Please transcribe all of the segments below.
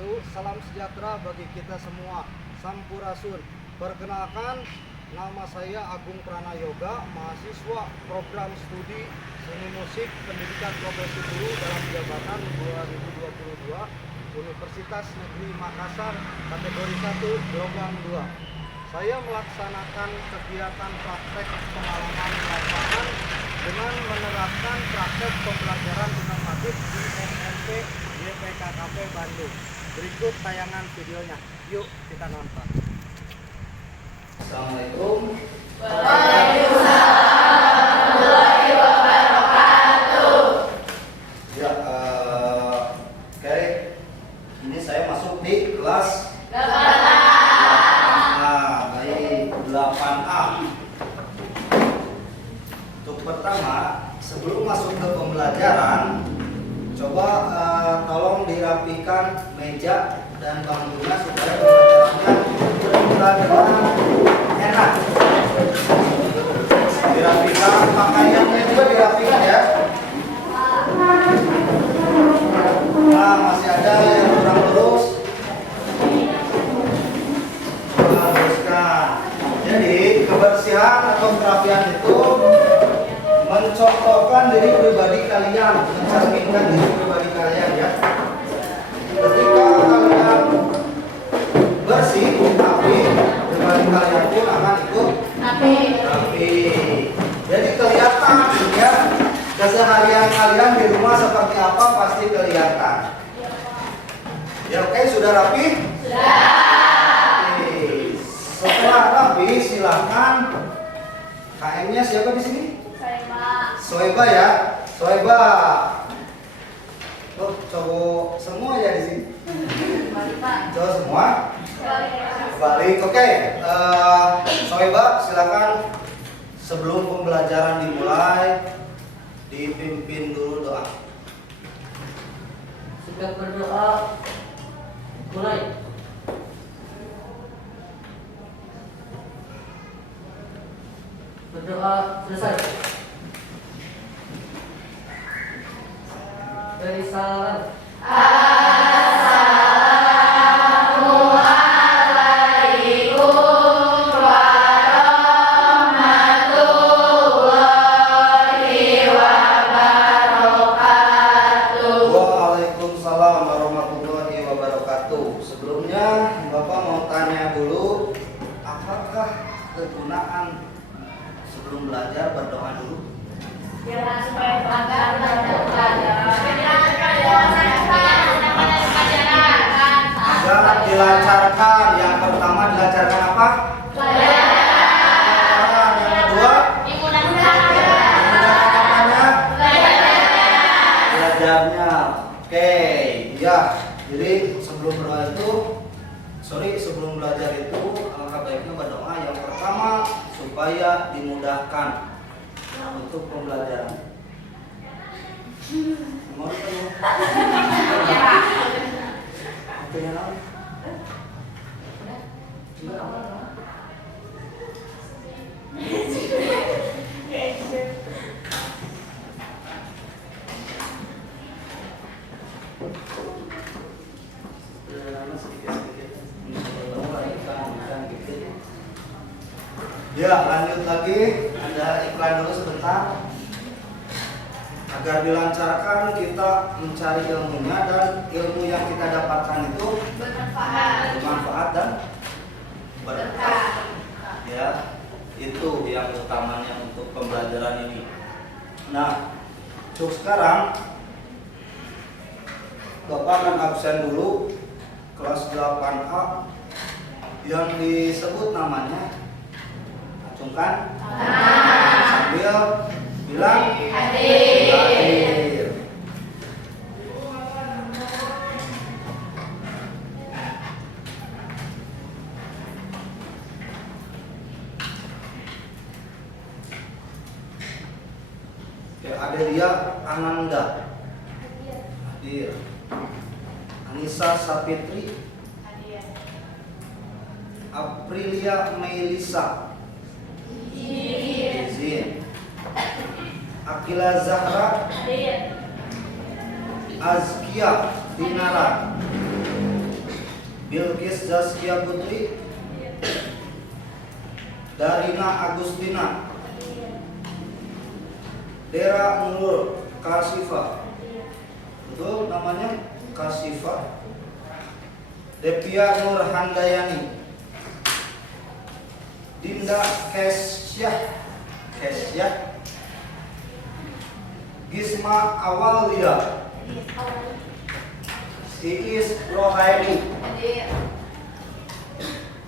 wabarakatuh. Salam sejahtera bagi kita semua. Sampurasun. Perkenalkan, nama saya Agung Pranayoga, mahasiswa program studi seni musik pendidikan profesi guru dalam jabatan 2022 Universitas Negeri Makassar, kategori 1 gelombang 2. Saya melaksanakan kegiatan praktek pengalaman lapangan dengan menerapkan praktek pembelajaran inovatif di SMP YPKKP Bandung. Berikut tayangan videonya. Yuk kita nonton. Assalamualaikum. Waalaikumsalam warahmatullahi wabarakatuh. Ya, oke. Ini saya masuk di kelas 8A. Nah, baik 8A. Untuk pertama, sebelum masuk ke pembelajaran, coba tolong dirapikan meja dan bangkunya supaya pembelajarannya dengan enak. Dirapikan, pakaiannya juga dirapikan ya. Nah, masih ada yang kurang lurus. Luruskan. Jadi kebersihan atau kerapian itu mencontohkan diri pribadi kalian, mencerminkan diri pribadi kalian ya. Ketika kalian bersih, rapi, pribadi kalian pun akan ikut rapi. Jadi kelihatan ya, keseharian kalian di rumah seperti apa pasti kelihatan. Ya oke, sudah rapi? Sudah. Oke. Setelah rapi, silakan KM-nya siapa di sini? Soeba ya, Soeba. Oh, cowok semua ya di sini. Cowok semua. Balik, oke. Soeba, silakan sebelum pembelajaran dimulai dipimpin dulu doa. Singkat berdoa, mulai. Berdoa selesai. Dari salam. Assalamualaikum warahmatullahi wabarakatuh. Waalaikumsalam warahmatullahi wabarakatuh. Sebelumnya Bapak mau tanya dulu, apakah kegunaan sebelum belajar berdoa dulu? Biar supaya belajar belajar. Agar dilancarkan. Yang pertama dilancarkan apa? Yang kedua dimudahkan apanya? Belajarnya. Oke, ya. Jadi sebelum belajar itu alangkah baiknya berdoa. Yang pertama supaya dimudahkan untuk pembelajaran. Mau ketemu? Waktunya naon? Ya, lanjut lagi. Ada iklan dulu sebentar. Agar dilancarkan kita mencari ilmunya dan ilmu yang kita dapatkan itu bermanfaat dan berkah. Ya, itu yang utamanya untuk pembelajaran ini. Nah, untuk sekarang Bapak akan absen dulu kelas 8A yang disebut namanya. Acungkan sambil bilang hadir. Ya, Adelia Ananda hadir. Anissa Sapitri, Aprilia Melisa izin. Akila Zahra, Azkia Dinara, Bilqis Zaskia Putri. Darina Agustina. Dera Nur Kasifa. Betul namanya Kasifa. Devia Nur Handayani. Dinda Kesyah. Gisma Awalia. Iis Rohaini.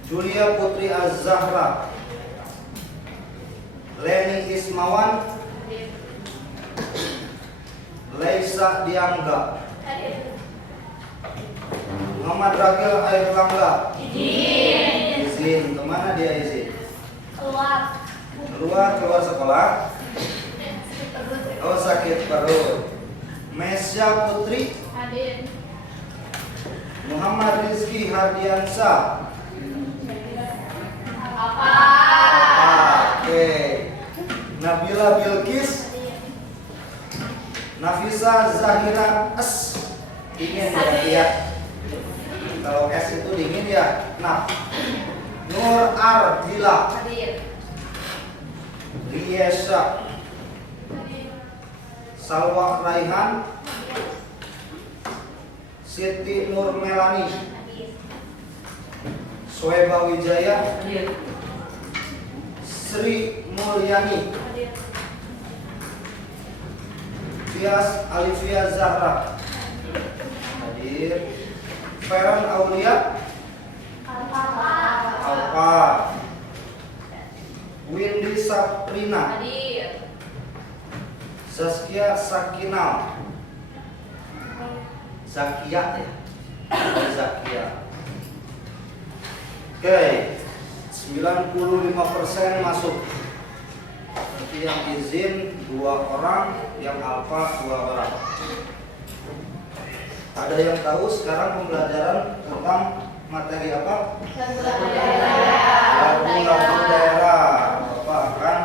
Julia Putri Az-Zahra. Leni Ismawan. Laisa Diangga. Muhammad Ragil Airlangga. Izin. Kemana dia izin? Keluar sekolah. Oh, sakit perut. Mesya Putri. Muhammad Rizky Hardiansa. Oke. Nabila Bilqis. Nafisa Zahira S. Dingin ya. Kalau S itu dingin ya. Nah. Nur Ardila. Riesha. Salwa Raihan. Siti Nur Melani. Sweba Wijaya. Sri Mulyani. Tias Alivia Zahra. Hadir. Feren Aulia. Alfa. Windy Saprina. Zaskia Sakinal. Zakia ya. Zakia. Oke. 95% masuk. Berarti yang izin 2 orang, yang alfa 2 orang. Ada yang tahu sekarang pembelajaran tentang materi apa? Lagu-lagu daerah. Bapak akan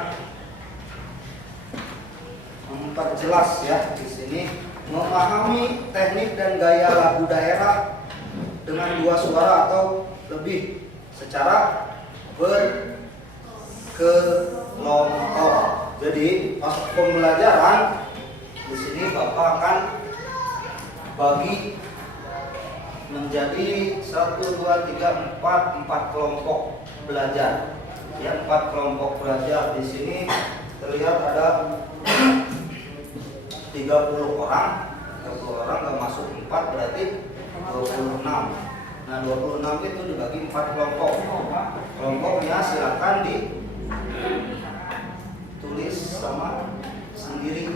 memperjelas ya di sini, memahami teknik dan gaya lagu daerah dengan 2 suara atau lebih secara berkelompok. Jadi pas pembelajaran di sini Bapak akan bagi menjadi 1, 2, 3, 4 kelompok belajar. Ya, 4 kelompok belajar di sini terlihat ada 30 orang. 30 orang nggak masuk 4 berarti 26. Nah, 26 itu dibagi 4 kelompok. Kelompoknya silakan ditulis sama sendiri.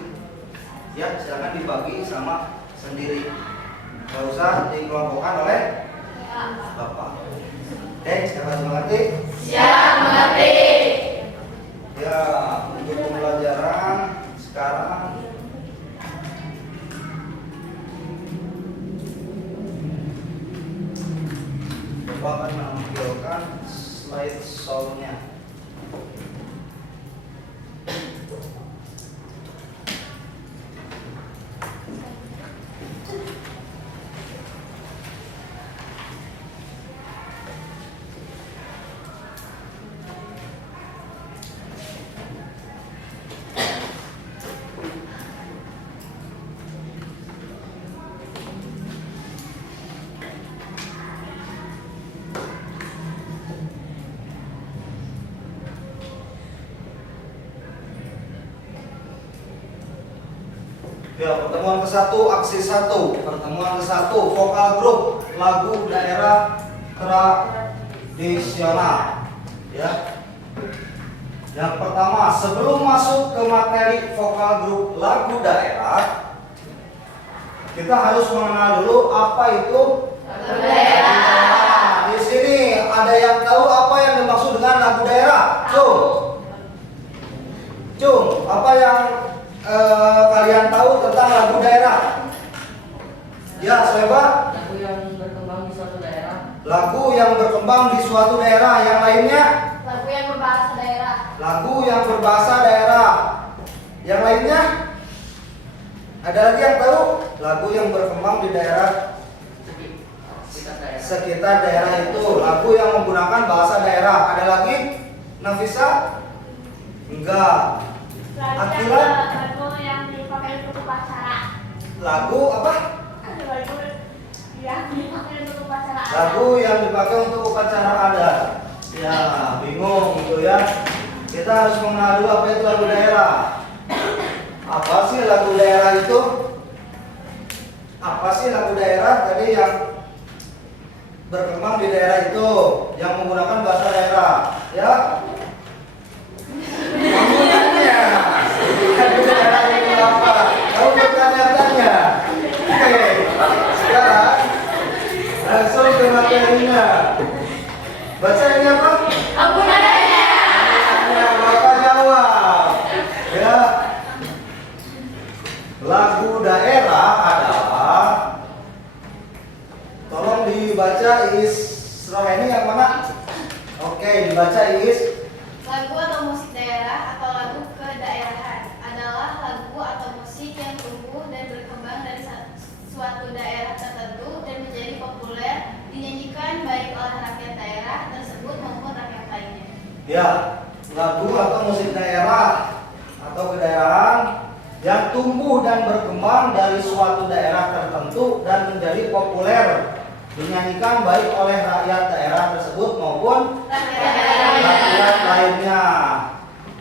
Ya, silakan dibagi sama sendiri. Gak usah dikelompokkan oleh Bapak. Oke, siapa mengerti? Siap mengerti. Ya, untuk pembelajaran sekarang Bapak akan menampilkan slide show-nya. Ya, pertemuan ke-1, aksi 1. Pertemuan ke-1, vokal grup lagu daerah tradisional. Ya. Yang pertama, sebelum masuk ke materi vokal grup lagu daerah, kita harus mengenal dulu apa itu Lagu daerah. Nah, di sini ada yang tahu apa yang dimaksud dengan lagu daerah? Cung, apa yang kalian tahu tentang lagu daerah? Ya, Sweba. Lagu yang berkembang di suatu daerah. Lagu yang berkembang di suatu daerah. Yang lainnya? Lagu yang berbahasa daerah. Lagu yang berbahasa daerah. Yang lainnya? Ada lagi yang tahu? Lagu yang berkembang di daerah sekitar daerah itu. Lagu yang menggunakan bahasa daerah. Ada lagi? Nafisa? Enggak. Akila? Lagu yang dipakai untuk upacara. Lagu apa? Lagu yang dipakai untuk upacara. Lagu yang dipakai untuk upacara adat. Ya, bingung gitu ya. Kita harus mengenal dulu apa itu lagu daerah. Apa sih lagu daerah itu? Apa sih lagu daerah tadi yang berkembang di daerah itu, yang menggunakan bahasa daerah? Ya. Kamu nanya, lagu daerah itu apa? Kamu bertanya-tanya. Oke, sekarang langsung ke materinya. Baca ini apa? Lagu nadanya. Ya, Bapak jawab. Ya. Lagu daerah adalah, tolong dibaca Roheni yang mana? Oke, dibaca Lagu atau musik daerah atau lagu kedaerahan adalah lagu atau musik yang tumbuh dan berkembang dari suatu daerah tertentu dan menjadi populer, dinyanyikan baik oleh rakyat daerah tersebut maupun rakyat lainnya. Ya, lagu atau musik daerah atau kedaerahan yang tumbuh dan berkembang dari suatu daerah tertentu dan menjadi populer, dinyanyikan baik oleh rakyat daerah tersebut maupun rakyat lainnya.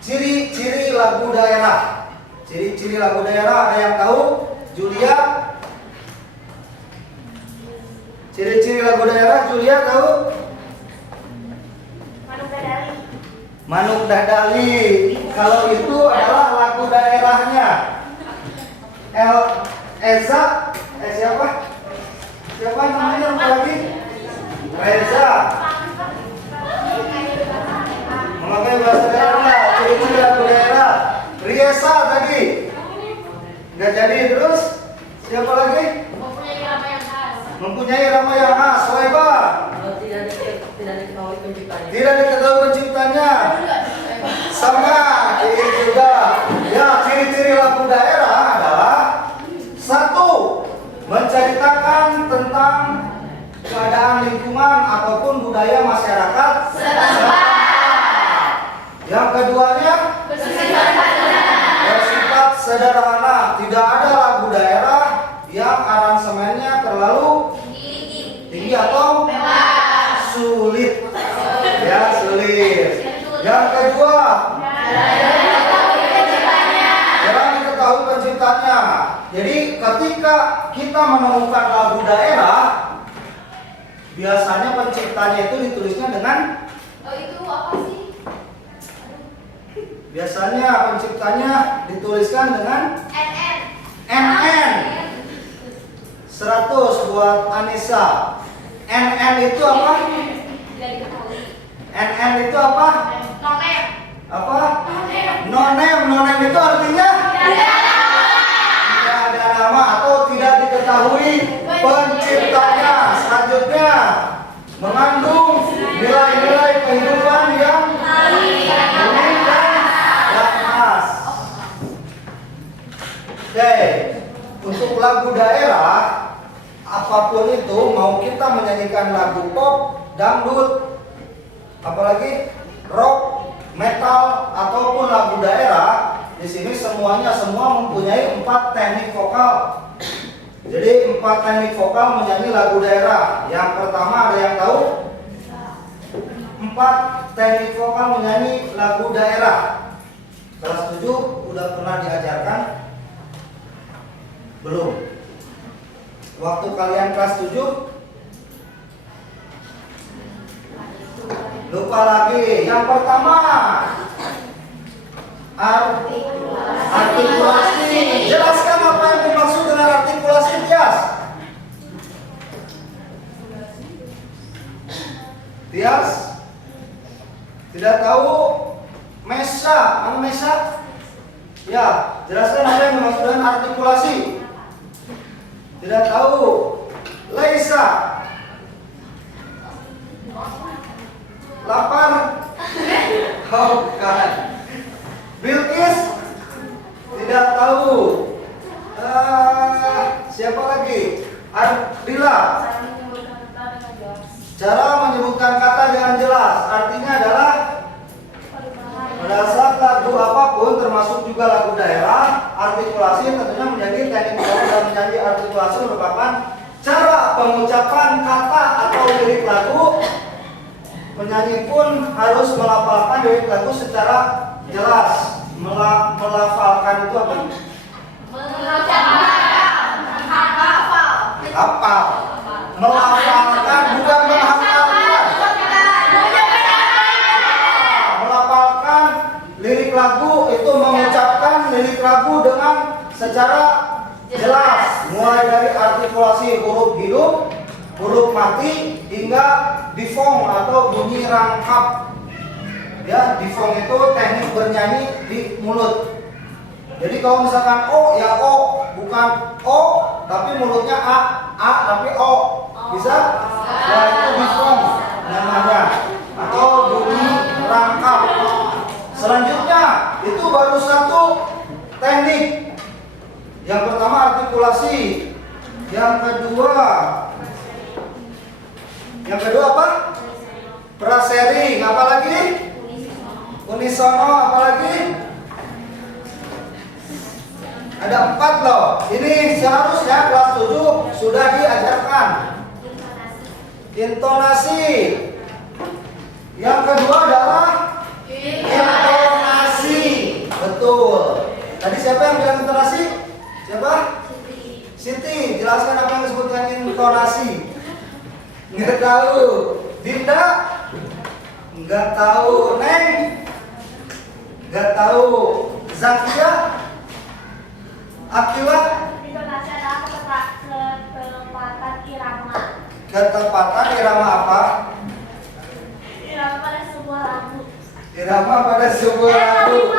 Ciri-ciri lagu daerah. Ciri-ciri lagu daerah ada yang tahu? Julia? Ciri-ciri lagu daerah Julia tahu? Manuk Dadali. Manuk Dadali. Kalau itu adalah lagu daerahnya. Eza, siapa? Siapa namanya yang lagi? Reza. Memakai bahasa daerah. Ciri-ciri lagu daerah. Riesa tadi. Nggak jadi. Terus siapa lagi? Mempunyai irama yang khas. Mempunyai irama yang khas. Soeba. Tidak diketahui penciptanya. Tidak diketahui penciptanya. Sama ini juga. Ya, ciri-ciri lagu daerah adalah satu, menceritakan tentang keadaan lingkungan ataupun budaya masyarakat setempat. Yang keduanya bersifat sederhana. Tidak ada lagu daerah yang aransemennya terlalu tinggi atau sulit. Ya, sulit. Yang kedua, jarang diketahui penciptanya. Jadi ketika kita menemukan lagu daerah, biasanya penciptanya itu ditulisnya dengan, Oh, itu apa sih? biasanya penciptanya dituliskan dengan NN. NN. 100 buat Anissa. NN itu apa? Tidak diketahui. NN itu apa? Nonem. Apa? Nonem. Nonem itu artinya tidak ada nama atau tidak diketahui penciptanya. Selanjutnya, mengandung nilai-nilai kehidupan yang unik dan khas. Oke, untuk lagu daerah apapun itu, mau kita menyanyikan lagu pop, dangdut, apalagi rock, metal ataupun lagu daerah, di sini semuanya mempunyai 4 teknik vokal. Jadi 4 teknik vokal menyanyi lagu daerah. Yang pertama ada yang tahu? 4 teknik vokal menyanyi lagu daerah. Kelas 7 udah pernah diajarkan? Belum. Waktu kalian kelas 7 lupa lagi. Yang pertama artikulasi. Jelaskan apa yang dimaksud dengan artikulasi, Tias. Tias tidak tahu? Mesa, mana Mesa? Ya, jelaskan apa yang dimaksud dengan artikulasi. Tidak tahu? Laisa. Lapar? Bukan. Bilkis? Tidak tahu. Siapa lagi? Ardila? Cara menyebutkan kata dengan jelas artinya adalah pada saat lagu apapun termasuk juga lagu daerah, artikulasi tentunya menjadi teknik dalam menyanyi. Artikulasi merupakan cara pengucapan kata atau lirik lagu. Penyanyi pun harus melafalkan lirik lagu secara jelas. Melafalkan itu apa? Hafal. Melafalkan bukan menghafalkan. Melafalkan lirik lagu itu mengucapkan lirik lagu dengan secara jelas, mulai dari artikulasi huruf hidup, huruf mati hingga difong atau bunyi rangkap. Ya, difong itu teknik bernyanyi di mulut. Jadi kalau misalkan O ya O, bukan O tapi mulutnya A tapi O. Bisa? Ya itu difong namanya atau bunyi rangkap. Selanjutnya itu baru satu teknik. Yang pertama artikulasi. Yang kedua apa? Prasering. Apa lagi? Unisono. Apa lagi? Ada 4 loh. Ini seharusnya kelas 7 sudah diajarkan. Intonasi. Yang kedua adalah intonasi. Betul. Tadi siapa yang bilang intonasi? Siapa? Siti. Jelaskan apa yang disebut dengan intonasi. Nggak tahu. Dinda? Nggak tahu. Neng? Nggak tahu. Zakia? Akila? Intonasi adalah ketepatan irama. Ketepatan irama apa? Irama pada sebuah lagu. Irama pada sebuah lagu.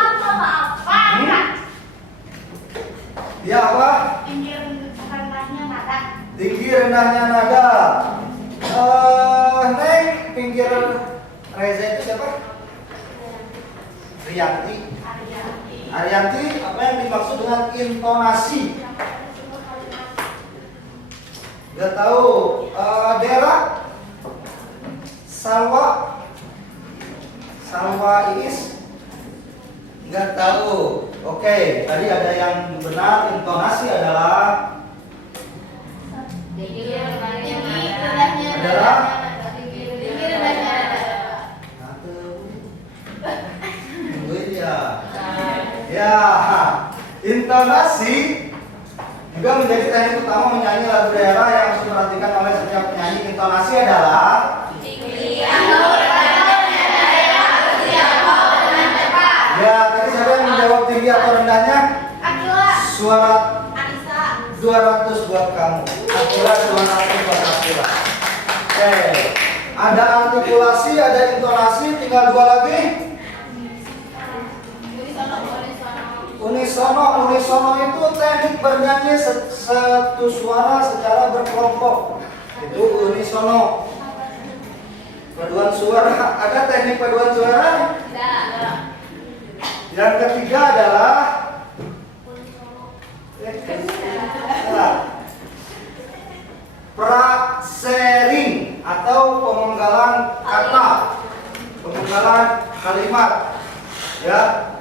Ya apa? Tinggi rendahnya nada. Tinggi rendahnya nada. Neng, pinggir Reza itu siapa? Rianti. Arianti, apa yang dimaksud dengan intonasi? Gak tahu. Dera, Salwa Iis, nggak tahu. Oke, tadi ada yang benar. Intonasi adalah Tinggi rendahnya adalah ya, intonasi juga menjadi teknik utama menyanyi lagu daerah yang harus diperhatikan oleh setiap penyanyi. Intonasi adalah ya, tadi siapa yang menjawab tinggi atau rendahnya? Suara 200 buat kamu. Akila 200 buat Akila. Oke, ada artikulasi, ada intonasi, tinggal 2 lagi. Unisono itu teknik bernyanyi satu suara secara berkelompok. Itu unisono. Paduan suara. Ada teknik paduan suara? Yang ketiga adalah prasering atau pemenggalan kata, pemenggalan kalimat. Ya.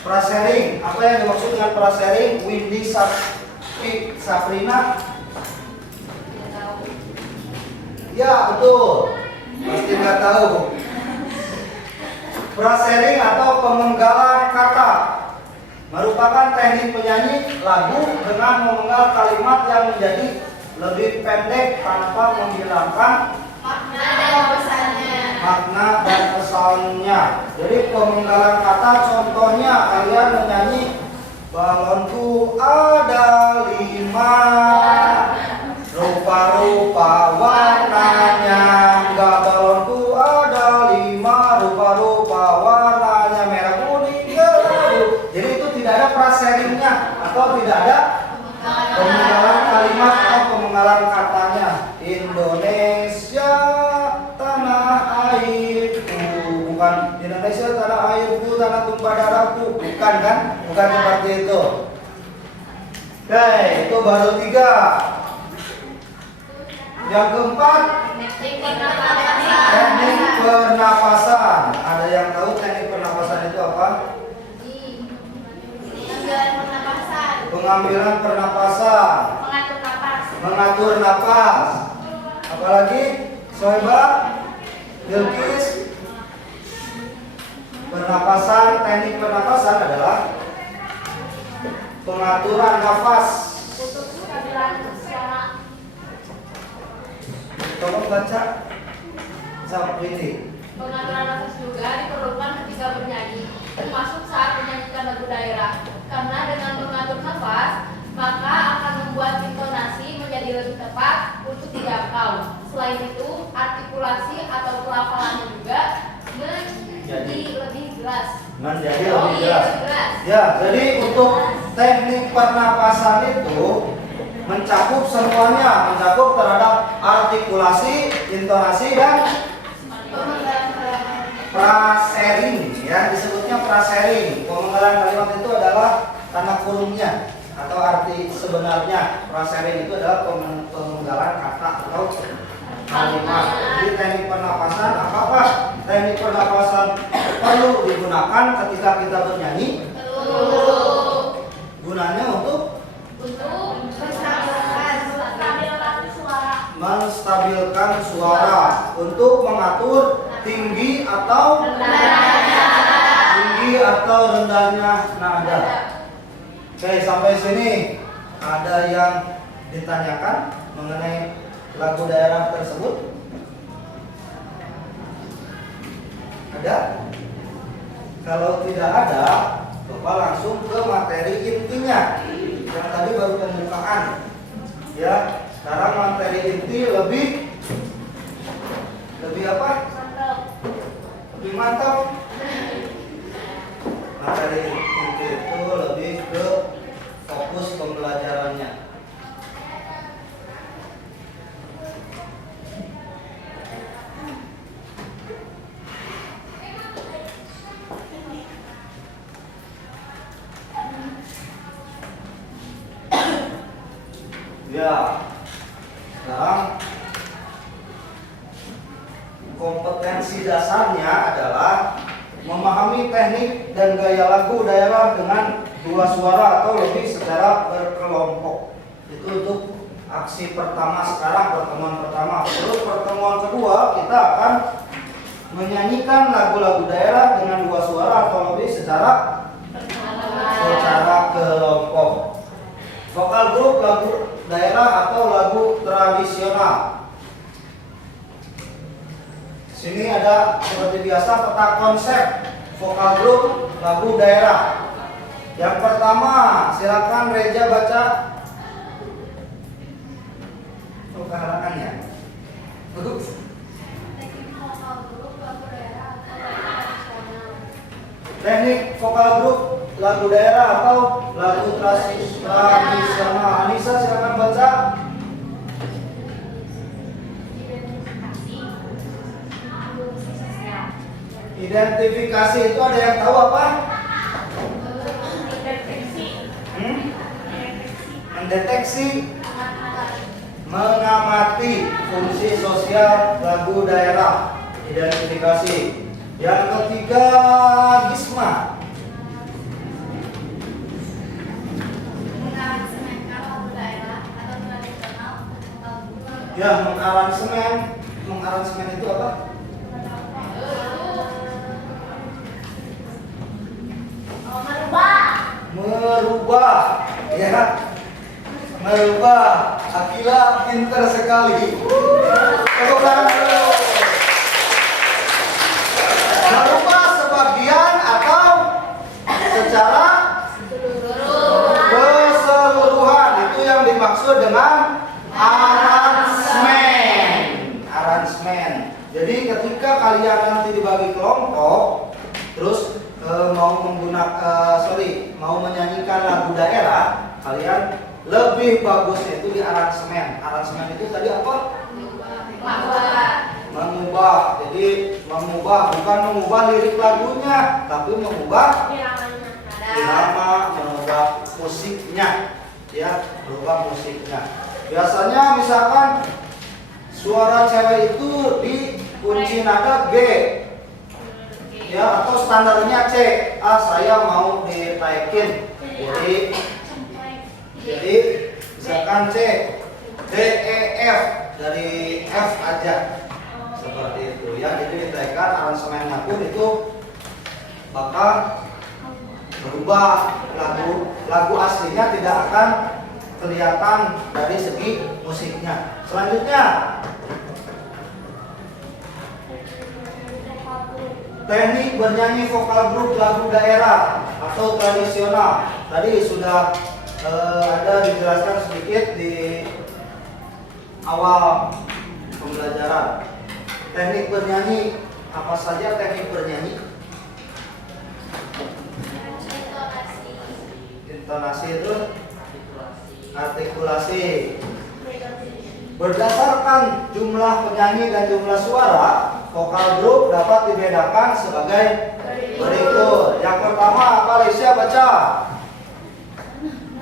Prasering, apa yang dimaksud dengan prasering? Windy Saprina? Ya betul, pasti nggak tahu. Prasering atau pemenggalan kata merupakan teknik penyanyi lagu dengan memenggal kalimat yang menjadi lebih pendek tanpa menghilangkan makna dan pesannya. Jadi pemenggalan kata, contohnya kalian menyanyi balonku ada 5 rupa-rupa warnanya. Enggak, balonku ada 5 rupa-rupa warnanya, merah kuning biru. Jadi itu tidak ada praseringnya atau tidak ada pemenggalan kalimat atau pemenggalan katanya. Indonesia tanah airku, bukan Indonesia tanah airku, tanah tumpah darahku, bukan kan? Bukan seperti itu. Oke, itu baru 3. Yang keempat, teknik pernapasan. Ada yang tahu teknik pernapasan itu apa? Pengambilan pernapasan. Pengambilan pernapasan. Mengatur napas. Mengatur napas. Apalagi, Soeba, Bilkis. Pernapasan, teknik pernapasan adalah pengaturan nafas. Untuk stabilan suara. Tolong baca sampai ini. Pengaturan nafas juga diperlukan ketika bernyanyi, termasuk saat menyanyikan lagu daerah. Karena dengan mengatur nafas, maka akan membuat intonasi menjadi lebih tepat untuk dijangkau. Selain itu, artikulasi atau pelafalannya juga menjadi lebih jelas. Menjadi Oh, lebih iya, jelas. lebih jelas. Ya, jadi untuk teknik pernapasan itu mencakup semuanya, mencakup terhadap artikulasi, intonasi, dan prasering, ya disebutnya prasering. Pemenggalan kalimat itu adalah tanda kurungnya atau arti sebenarnya. Prasering itu adalah pemenggalan kata atau kalimat. Jadi teknik pernapasan apa? Teknik pernapasan perlu digunakan ketika kita bernyanyi. Gunanya untuk menstabilkan suara, untuk mengatur tinggi atau rendahnya nada. Oke, sampai sini ada yang ditanyakan mengenai lagu daerah tersebut? Ada? Kalau tidak ada, Bapak langsung ke materi intinya. Yang tadi baru pembukaan. Ya, sekarang materi inti lebih apa? Lebih mantap. Materi inti itu lebih ke fokus pembelajarannya. Ya, sekarang kompetensi dasarnya adalah memahami teknik dan gaya lagu daerah dengan dua suara atau lebih secara berkelompok. Itu untuk aksi pertama sekarang, pertemuan pertama. Terus pertemuan kedua kita akan menyanyikan lagu-lagu daerah dengan dua suara atau lebih secara kelompok. Vokal grup lagu daerah atau lagu tradisional. Sini ada seperti biasa peta konsep vokal grup lagu daerah. Yang pertama, silakan Reja baca. Kehalangan ya. Teknik vokal grup lagu daerah atau lagu tradisional. Anissa silakan baca. Identifikasi itu ada yang tahu apa? Mendeteksi, mengamati fungsi sosial lagu daerah. Identifikasi. Yang ketiga, Gisma. Ya, mengaransemen. Mengaransemen itu apa? Merubah, ya, merubah. Akila pintar sekali. Tepuk tangan dulu. Merubah sebagian atau secara keseluruhan, itu yang dimaksud dengan aransemen. Aransemen. Jadi ketika kalian nanti dibagi kelompok, terus mau menyanyikan lagu daerah, kalian lebih bagusnya itu di aransemen. Aransemen itu tadi apa? Mengubah. Jadi mengubah bukan mengubah lirik lagunya, tapi mengubah irama, mengubah musiknya, ya, berubah musiknya. Biasanya misalkan Suara cewek itu di kunci nada G. Ya, atau standarnya C. Saya mau ditaikin. Jadi misalkan C, D, E, F, dari F aja. Seperti itu ya. Jadi ditaikan aransemennya pun itu bakal berubah. Lagu aslinya tidak akan kelihatan dari segi musiknya. Selanjutnya teknik bernyanyi vokal grup lagu daerah atau tradisional. Tadi sudah ada dijelaskan sedikit di awal pembelajaran. Teknik bernyanyi, apa saja teknik bernyanyi? Intonasi itu artikulasi. Berdasarkan jumlah penyanyi dan jumlah suara, vokal grup dapat dibedakan sebagai berikut. Yang pertama, apa Alicia baca?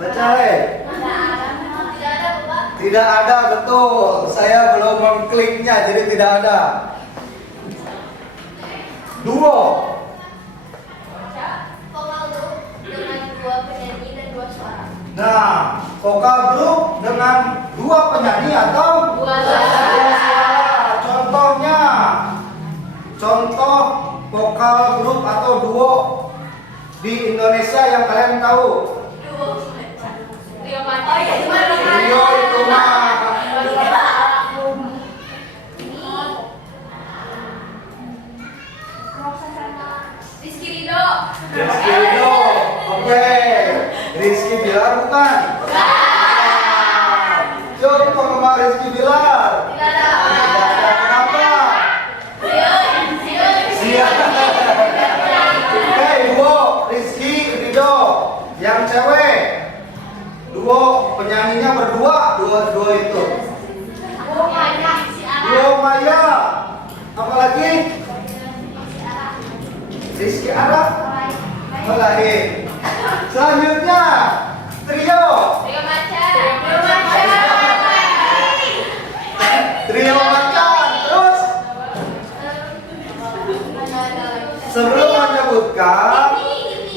Baca, Le. Tidak ada, betul. Saya belum mengkliknya, jadi tidak ada. Duo. Vokal grup dengan dua penyanyi dan dua suara. Nah, vokal grup dengan dua penyanyi atau Dua suara. Contohnya, contoh vokal grup atau duo di Indonesia yang kalian tahu. Trio Macan. Trio itu mah. Rizky Ridho. Rizky Ridho, oke. Rizky Bilar bukan? Yuk, penggemar Rizky Bilar. Tidak ada. Kenapa? Siap. Oke, duo Rizky Ridho. Yang cewek, duo penyanyinya berdua, dua itu. Duo Maya. Apalagi? Rizky Arab. Mulai. Selanjutnya trio. Trio Macan. Trio macan. Terus sebelum menyebutkan,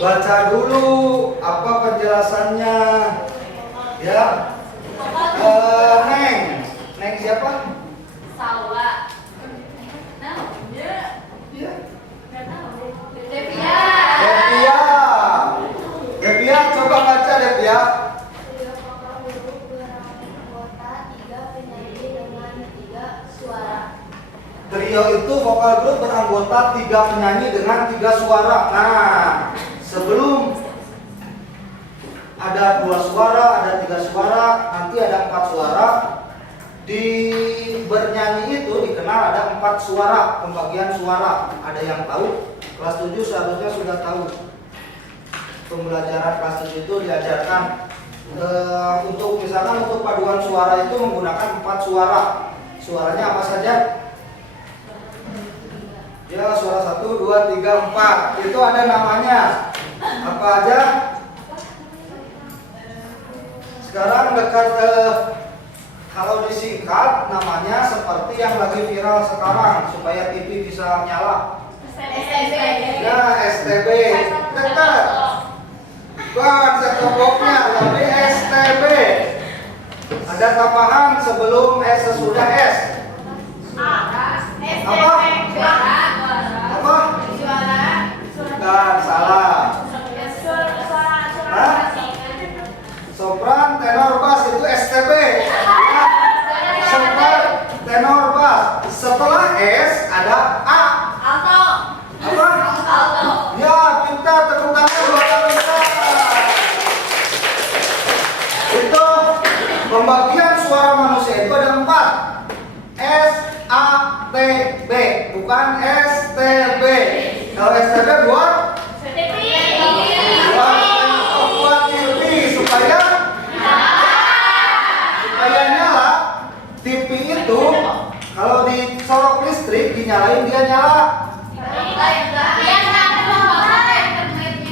baca dulu apa penjelasannya. Ya. Neng siapa? Salwa. Ya. Devia. Devia, coba baca Devia. Trio vokal grup beranggota 3 penyanyi dengan 3 suara. Trio itu vokal grup beranggota 3 penyanyi dengan 3 suara. Nah, sebelum ada 2 suara, ada 3 suara, nanti ada 4 suara. Di bernyanyi itu dikenal ada 4 suara, pembagian suara. Ada yang tahu? Kelas 7 seharusnya sudah tahu. Pembelajaran kelas 7 itu diajarkan untuk misalkan untuk paduan suara itu menggunakan 4 suara. Suaranya apa saja? Ya, suara 1, 2, 3, 4. Itu ada namanya. Apa aja? Sekarang dekat kalau disingkat namanya seperti yang lagi viral sekarang supaya TV bisa nyala. STB. Ya, STB. Dekat. Bukan set-top box-nya, tapi STB. Ada tambahan sebelum S sesudah S. Apa? Apa? Bukan, salah. Hah? Sopran, tenor, bass itu STB. Sopran, tenor, bass. Setelah S ada A. Alto. Apa? Alto. Ya, pintar, tepuk tangan buat Alisa. Itu pembagian suara manusia itu ada 4. S, A, T, B, bukan STB. Kalau STB buat TV supaya nyala. TV itu kalau dicolok listrik dinyalain dia nyala.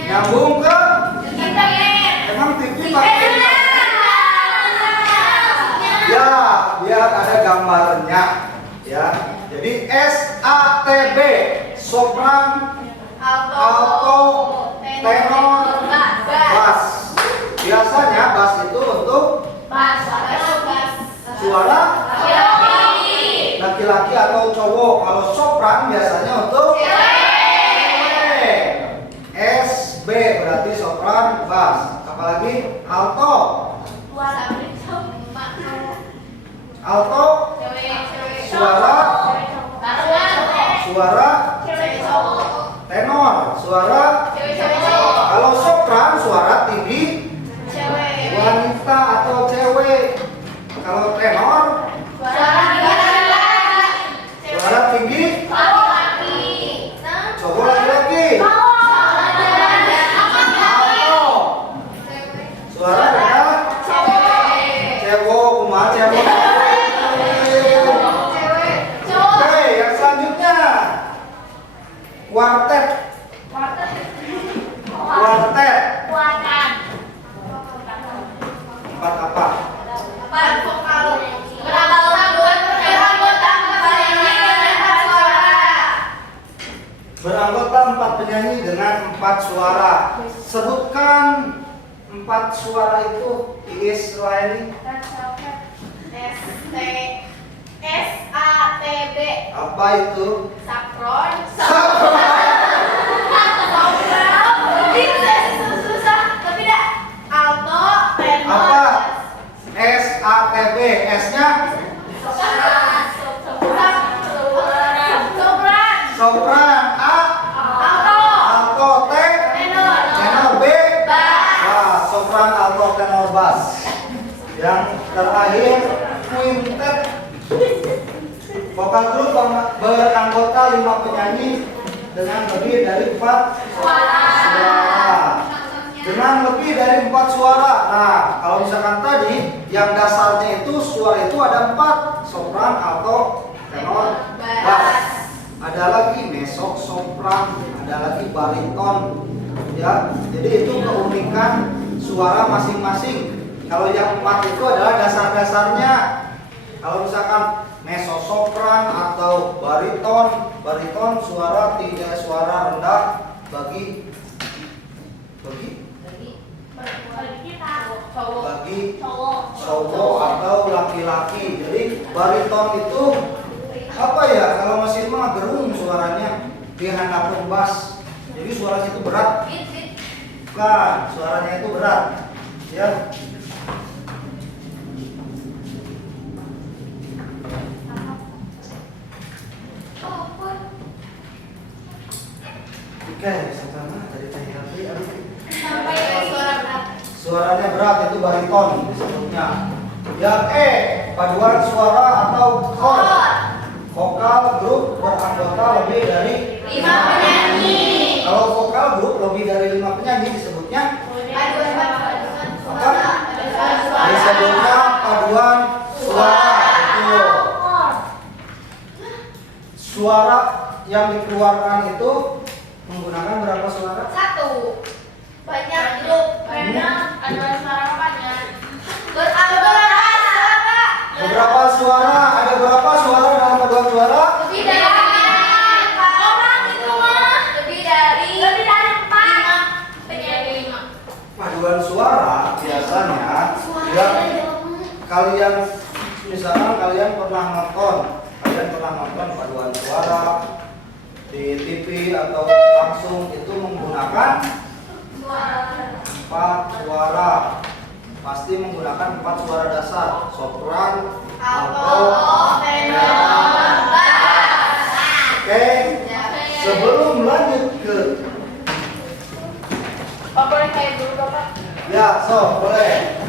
Nyambung ke emang TV pakai ya biar ada gambarnya. SATB, sopran, alto, tenor, bass. Biasanya bass itu untuk suara laki-laki atau cowok. Kalau sopran biasanya untuk cewek. SB berarti sopran, bass. Apalagi alto. Alto suara tenor, suara. Kalau sopran suara tinggi wanita atau cewek. Kalau tenor suara tinggi cowok laki-laki. Alto suara rendah cewek, kumaha cewek. Oke, yang selanjutnya kuartet. Empat apa? Beranggota 4 penyanyi dengan 4 suara. Sebutkan 4 suara itu. Iis Laini. SATB Apa itu? Sapron. Alto, tenor. Apa? SATB. S-nya sopran. A alto, T tenor, B bass. Sopran, alto, tenor, bass. Yang terakhir quintet. Vokal grup beranggota 5 penyanyi dengan lebih dari 4 suara. Dengan lebih dari 4 suara. Nah, kalau misalkan tadi yang dasarnya itu suara itu ada 4, sopran, alto, tenor, bass. Ada lagi mesok, sopran, ada lagi bariton. Ya, jadi itu keunikan suara masing-masing. Kalau yang 4 itu adalah dasar-dasarnya. Kalau misalkan mezzo sopran atau bariton suara tinggi, suara rendah bagi cowok atau laki-laki. Jadi bariton itu apa ya? Kalau mesin mah gerung suaranya, dia handapun bass. Jadi suaranya itu berat. Bukan, suaranya itu berat. Ya. Oke, sama dari tadi suaranya berat itu bariton disebutnya. Yang E, paduan suara atau chord. Vokal grup beranggota lebih dari 5 penyanyi. Kalau vokal grup lebih dari 5 penyanyi disebutnya disebutnya paduan suara. Betul. Suara yang dikeluarkan itu menggunakan berapa suara? 1. Banyak grup. Ada suara banyak. Beberapa suara, ada berapa suara dalam paduan suara? Lebih dari 4 orang itu mah. Lebih dari 4 penyanyi 5. Paduan suara biasanya kalian misalkan kalian pernah nonton paduan suara di TV atau langsung itu menggunakan 4 suara. Pasti menggunakan 4 suara dasar, sopran, alto, tenor, bass. Oke. Sebelum lanjut ke Boleh kayak dulu Bapak? ya, boleh.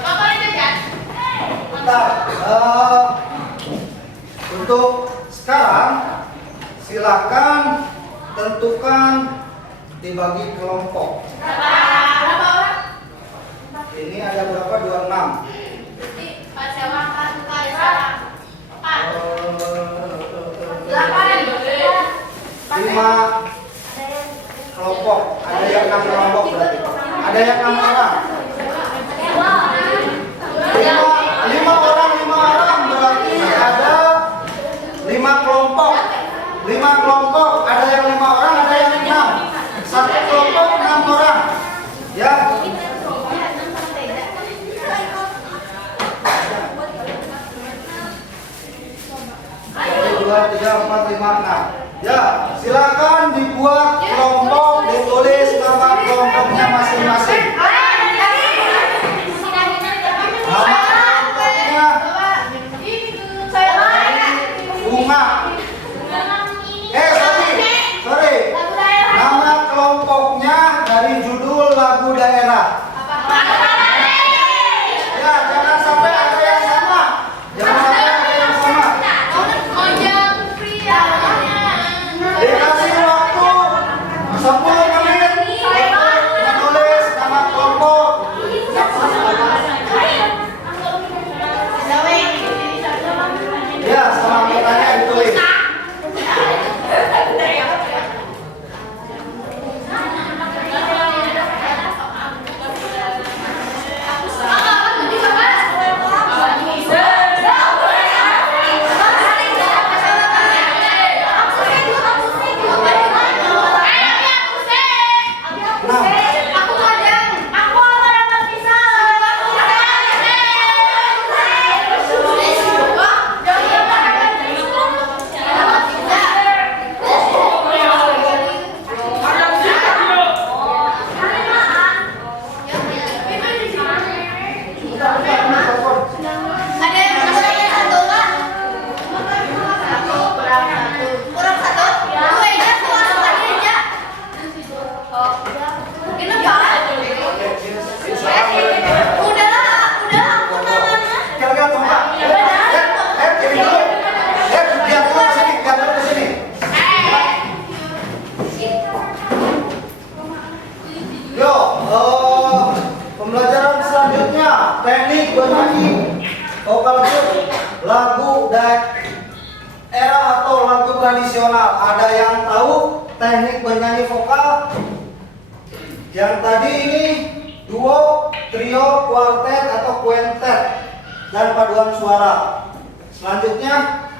Bapak boleh dekat? Bentar. Untuk sekarang silakan tentukan dibagi kelompok. Berapa orang? Ini ada berapa? 26. Berarti 4 sewa kan 4 sewa. 5 kelompok. Ada yang 6 kelompok berarti. Ada yang 6 orang. 5 orang berarti ada 5 kelompok. daerah? Ya, jangan sampai ada yang sama. Jangan sampai ada yang sama. Ojang pria. Dikasih waktu 10 menit untuk menulis nama kelompok. Ya, sama angkatannya ditulis. Pembelajaran selanjutnya teknik bernyanyi vokal group lagu daerah atau lagu tradisional. Ada yang tahu teknik bernyanyi vokal? Yang tadi ini duo, trio, kuartet atau kuintet dan paduan suara. Selanjutnya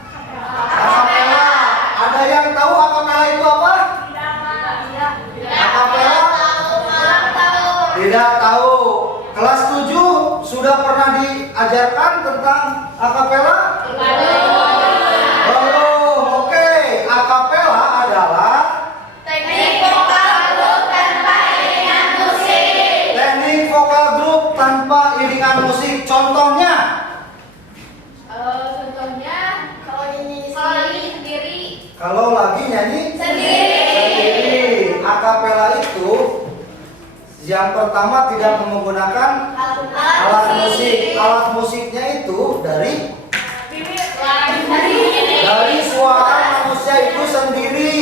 akapela. Ada yang tahu akapela itu apa? Akapela? Tidak tahu. Kelas 7 sudah pernah diajarkan tentang akapela? Belum. Oke, akapela adalah Teknik vokal grup tanpa iringan musik. teknik vokal grup tanpa iringan musik. Contohnya? Contohnya Kalau nyanyi kalau sendiri. Kalau lagi nyanyi sendiri. akapela itu yang pertama tidak menggunakan alat musik. Alat musiknya itu dari suara manusia itu sendiri.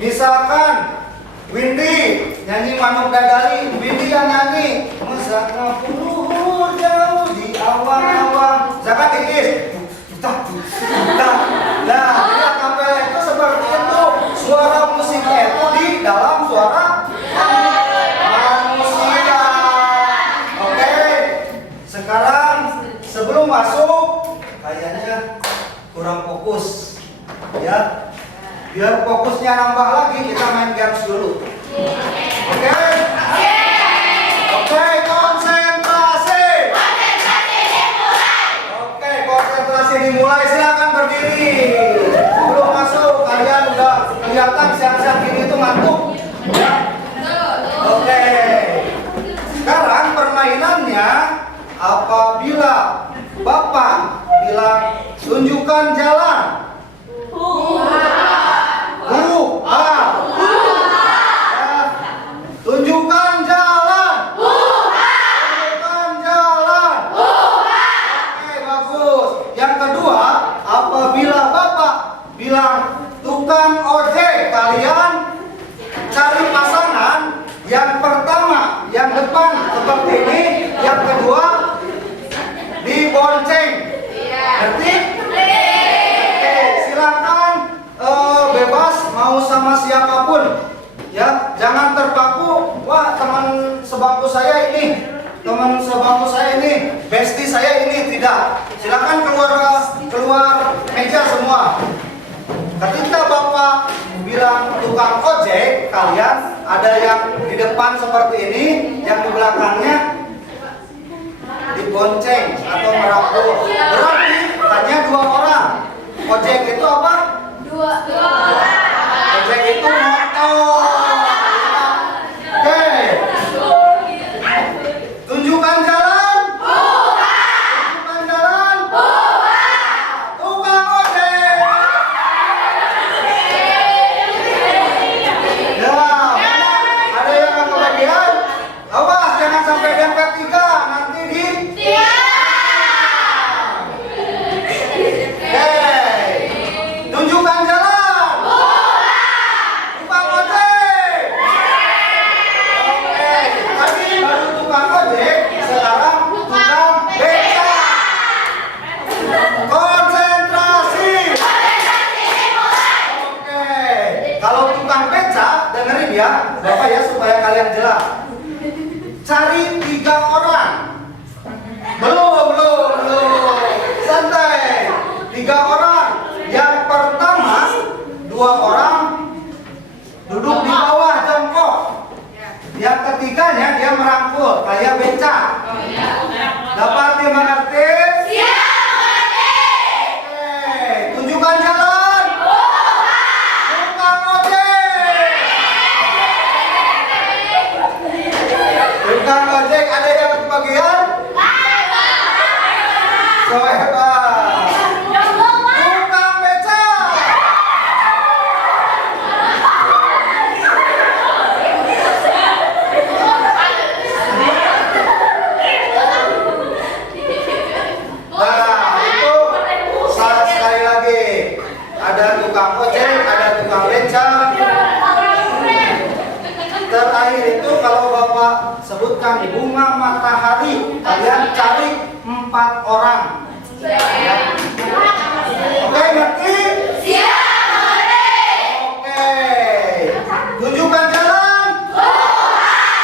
Misalkan Windy nyanyi Manuk Dadali, Windy yang nyanyi Mesakna luhur jauh di awan-awan. Zakat Ikis. Nah, jadi akapela itu seperti itu. Suara musiknya itu di dalam suara manusia. Oke. Sekarang sebelum masuk kayaknya kurang fokus. Ya. Biar fokusnya nambah lagi kita main games dulu. Oke? Oke, konsentrasi. Oke, konsentrasi dimulai. Silakan berdiri. Sebelum masuk kalian udah kelihatan siang-siang ini tuh ngantuk. Ya. Oke. Sekarang permainannya apabila Bapak bilang tunjukkan jalan. Huruf A. Ya. Tunjukkan jalan. Tunjukkan jalan. Oke, bagus. Yang kedua, apabila Bapak bilang tukang ojek, kalian cari pasangan. Yang pertama, yang depan seperti ini, yang kedua dibonceng. Ngerti? Oke, silakan bebas mau sama siapapun. Ya, jangan terpaku. Wah, teman sebangku saya ini, teman sebangku saya ini, bestie saya ini. Tidak. Silakan keluar meja semua. Ketika Bapak bilang tukang ojek, kalian ada yang di depan seperti ini, yang di belakangnya dibonceng atau merapu. Berarti hanya 2 orang. Ojek itu apa? Dua. Ojek itu motor. Oke. Tunjukkan jalan. Tunjukkan jalan. Tukang ojek. Ya, ada yang nggak kebagian? Awas, Bapak ya supaya kalian jelas. Cari 3 orang. Belum. Santai. 3 orang. Yang pertama 2 orang duduk di bawah jongkok. Yang ketiganya dia merangkul kayak beca. Dapat dimengerti? Oke, tunjukkan jalan. Tukang ojek. Tukang ojek ada yang kebagian? So hebat. Tukang beca. Nah, itu sekali lagi. Ada tukang ojek, ada tukang beca. Terakhir itu kalau Bapak sebutkan bunga matahari, kalian cari 4 orang. Oke, ngerti? Oke. Tunjukkan jalan.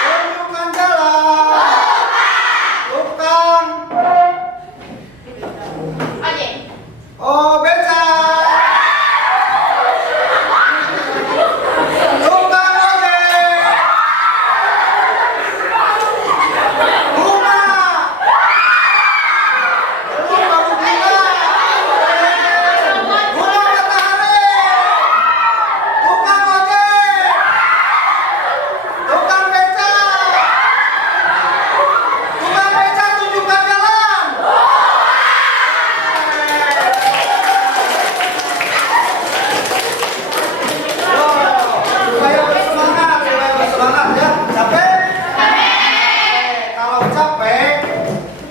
Tunjukkan jalan. Tukang. Oh, beca. Tukang ojek. Bunga. Belum baru bunga. Bunga matahari. Tukang ojek. Tukang beca. Tukang beca tunjukkan jalan. Supaya bersemangat ya. Capek? Kalau capek,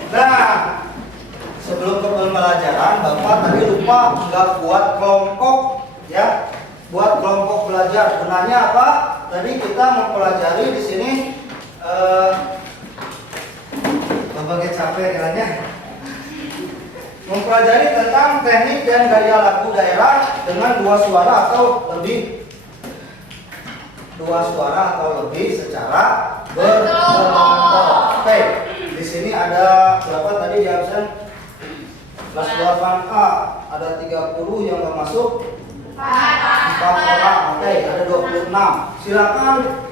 nah sebelum ke pembelajaran Bapak tadi lupa nggak buat kelompok ya, buat kelompok belajar. Benarnya apa? Tadi kita mempelajari di sini Bapak capek kiranya. Mempelajari tentang teknik dan gaya lagu daerah dengan 2 suara atau lebih. 2 suara atau lebih secara berkelompok. Oke, di sini ada berapa tadi di absen? Kelas 8A ada 30 yang nggak masuk. 4 orang. Oke, ada 26. Silakan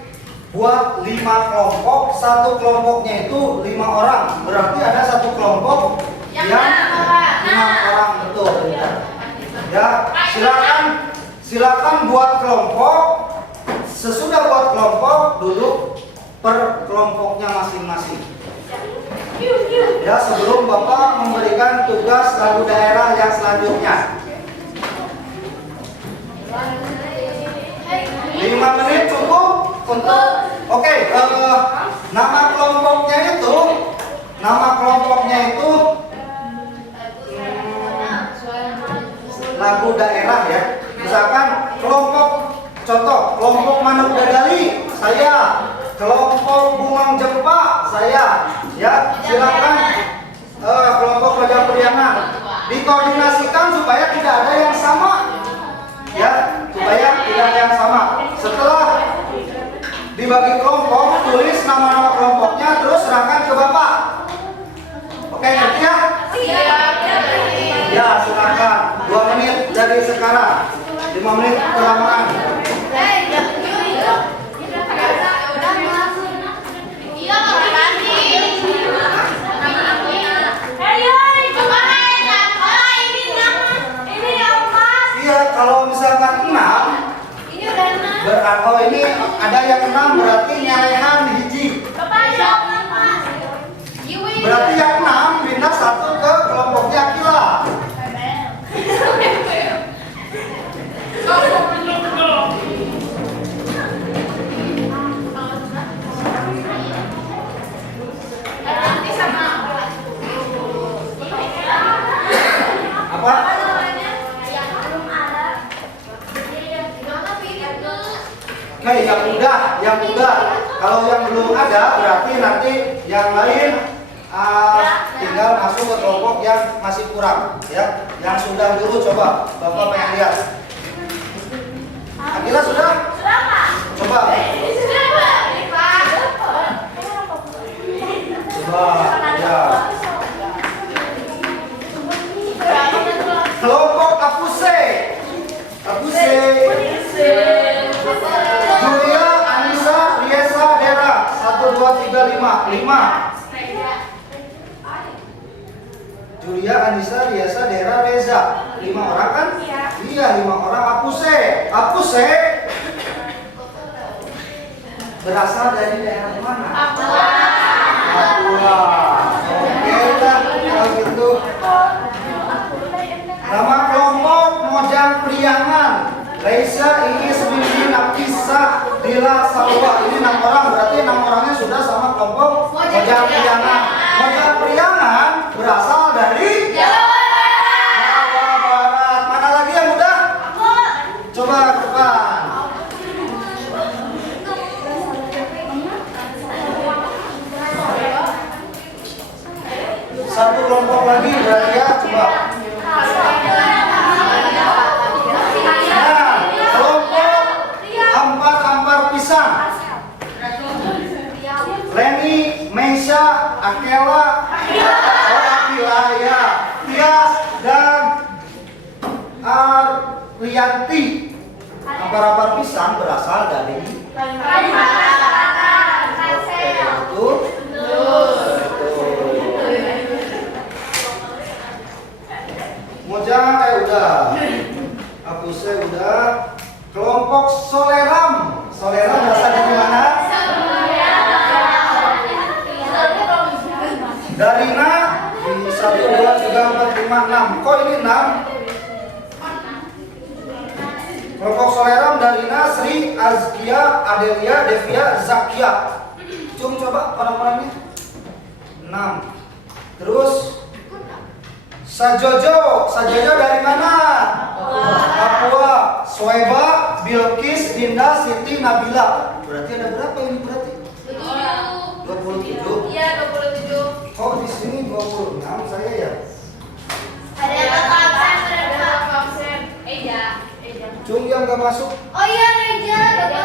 buat 5 kelompok. Satu kelompoknya itu 5 orang. Berarti ada satu kelompok yang 5 orang, betul. Ya, silakan buat kelompok. Sesudah buat kelompok, duduk per kelompoknya masing-masing. Ya, sebelum Bapak memberikan tugas lagu daerah yang selanjutnya. 5 menit cukup untuk. Oke, nama kelompoknya itu lagu daerah ya. Misalkan kelompok Manuk Dadali saya, kelompok Bungang Jempa saya, ya silakan kelompok Raja Priangan dikoordinasikan supaya tidak ada yang sama, ya supaya tidak ada yang sama. Setelah dibagi kelompok, tulis nama-nama kelompoknya terus serahkan ke Bapak. Oke, ngerti ya? Ya, silakan. 2 menit dari sekarang. 5 menit kelamaan. Iya, kalau misalkan 6, ini ada yang 6 berarti nyarehan hiji. Berarti yang 6 pindah 1 ke kelompoknya Akila. Apa? Oke, yang mudah. Kalau yang belum ada, berarti nanti yang lain tinggal masuk ke kelompok yang masih kurang, ya. Yang sudah dulu coba, Bapak pengen lihat. Akila sudah? Coba. 5. Julia, Anissa, Riasa, Dera, Reza. 5 orang kan? Iya, 5 orang. Apuse. Apuse berasal dari daerah mana? Papua. Oke lah, kalau gitu. Nama kelompok Mojang Priangan. Reisa, Iis, Mimi, Nafisa, Dila, Salwa. Ini 6 orang, berarti 6 orangnya sudah sama kelompok Mojang Priangan. Mojang Priangan berasal dari Jawa Barat. Mana lagi yang udah? Coba ke depan. Satu kelompok lagi berarti ya, coba. Nah, kelompok Ampar Pisang. Leni, Meisha, Akela, Akila ya, Tias dan Arianti. Ampar Pisang berasal dari Mojang udah, Apuse udah. Kelompok Soleram. Soleram berasal dari mana? Dari Na di 1, 2, 3, 4, 5, 6. Kok ini 6? Kelompok Soleram dari Na, Sri, Azkia, Adelia, Devia, Zakia. Coba orang-orangnya 6. Terus Sajojo dari mana? Papua. Soeba, Bilkis, Dinda, Siti, Nabila. Berarti ada berapa ini berarti? 27. Iya, 27. Oh, di sini 26 saya ya. Ada kakak Ada Kamsen. Eja. Cung yang gak masuk. Oh iya, Reja, Reja.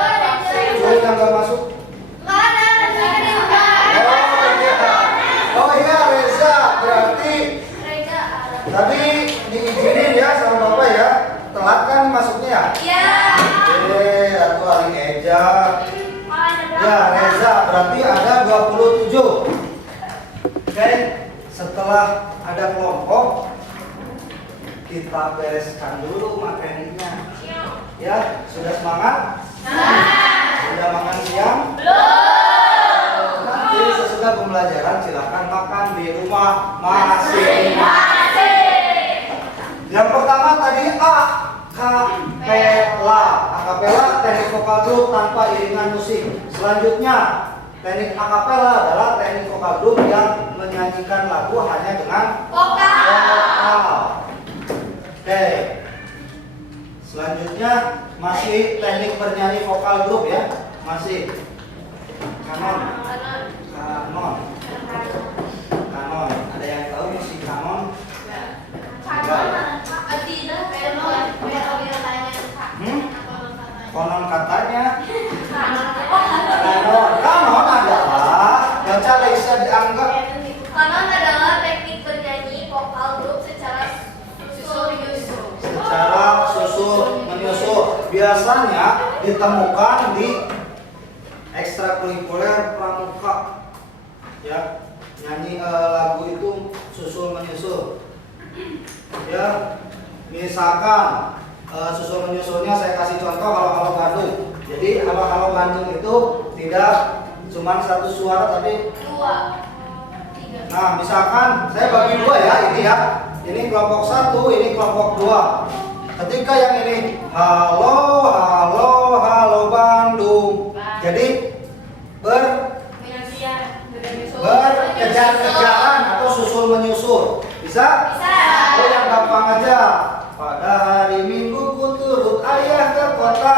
Cung yang gak masuk. Mana? Reja kan yang Oh iya, Reza. Berarti Reja. tadi diizinin ya sama Bapak ya. Telat kan masuknya? Iya. Atau Ali Eja. Ya, Reza berarti ada 27. Oke, setelah ada kelompok, kita bereskan dulu materinya. Ya, sudah semangat? Sudah makan siang? Belum. Nanti sesudah pembelajaran silakan makan di rumah masing-masing. Yang pertama tadi akapela. Akapela teknik vokal grup tanpa iringan musik. Selanjutnya teknik akapela adalah teknik vokal grup yang menyanyikan lagu hanya dengan vokal. Oke. Selanjutnya masih teknik bernyanyi vokal grup ya. Masih kanon. Ada yang tahu musik kanon? Konon katanya. Kanon adalah baca Laisa dianggap. Kanon adalah teknik bernyanyi vokal grup secara susul-menyusul. Secara susul menyusul biasanya ditemukan di ekstrakurikuler pramuka. Ya, nyanyi lagu itu susul menyusul. Ya, misalkan susul menyusulnya saya kasih contoh Halo-Halo Bandung. Jadi Halo-Halo Bandung itu tidak cuma satu suara tapi 2, 3. nah misalkan saya bagi 2 ya ini ya. Ini kelompok 1, ini kelompok 2. Ketika yang ini halo halo halo Bandung. Jadi berkejar-kejaran atau susul menyusul. Bisa? Bisa. Oh yang gampang aja. Pada hari Minggu ku turut ayah ke kota.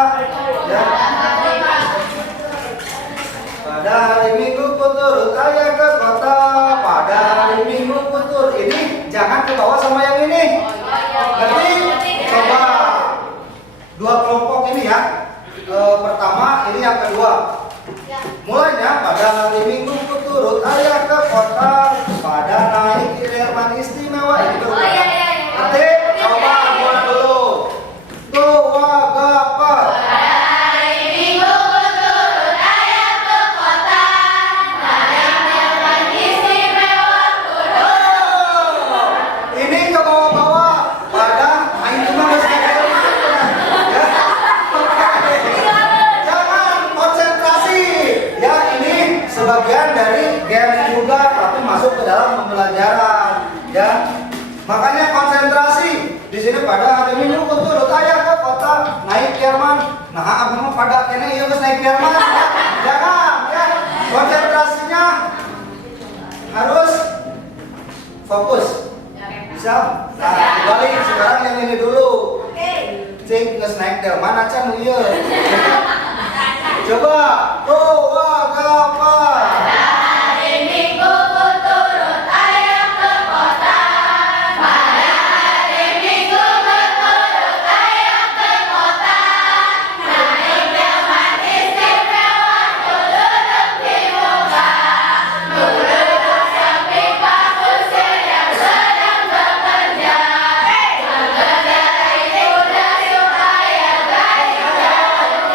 Ya. Pada hari Minggu ku turut ayah ke kota. Pada hari Minggu ku turut. Ini jangan ke bawah sama yang ini. Ngerti? Coba dua kelompok ini ya. Pertama ini yang kedua. Mulainya pada hari Minggu ku turut ayah ke kota. Pada naik delman istimewa itu. Nanti coba gua dulu. Doa gapa. Hari Minggu ku turut ayah ke kota. Naik bagian dari game juga, tapi masuk ke dalam pembelajaran, ya. Makanya konsentrasi di sini pada hari Minggu betul ayah ke kota naik Jerman. Nah, abang pada kene ieu geus naik Jerman. Jangan, ya. Konsentrasinya harus fokus. Bisa? Nah, balik sekarang yang ini dulu. Cik geus naik Jerman acan ieu. Coba, apa? Hari Minggu ku turut ayah ke kota. Pada hari Minggu ku turut ayah ke kota. Naik delman istimewa ku duduk di muka. Ku duduk samping Pak Kusir yang sedang bekerja. Mengendarai kuda supaya baik jalannya.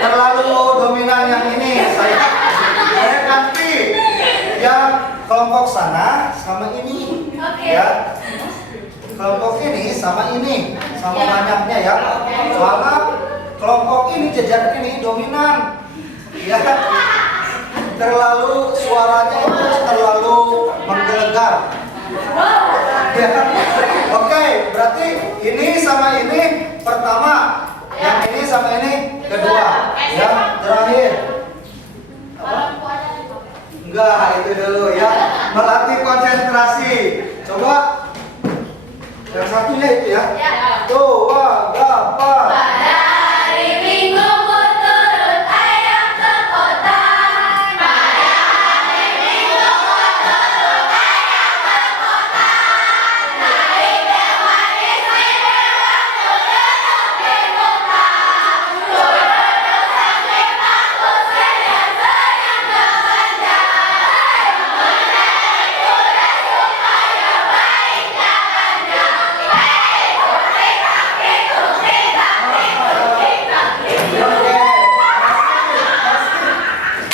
Terlalu dominan yang ini. Saya ganti yang kelompok sana sama ini. Oke. Ya. Kelompok ini sama ini, sama banyaknya ya. Soalnya kelompok ini jejar ini dominan. Ya. Terlalu suaranya itu terlalu menggelegar. Ya. Oke, berarti ini sama ini pertama, yang ini sama ini kedua, yang terakhir. Enggak, itu dulu ya. Melatih konsentrasi. Coba yang satunya itu ya. Tuh, apa? Pada hari Minggu ku turut ayah ke kota. Pada hari Minggu ku turut ayah ke kota. Naik delman istimewa ku duduk di muka. Ku duduk samping Pak Kusir yang sedang bekerja. Mengendarai kuda supaya baik jalannya. Oke.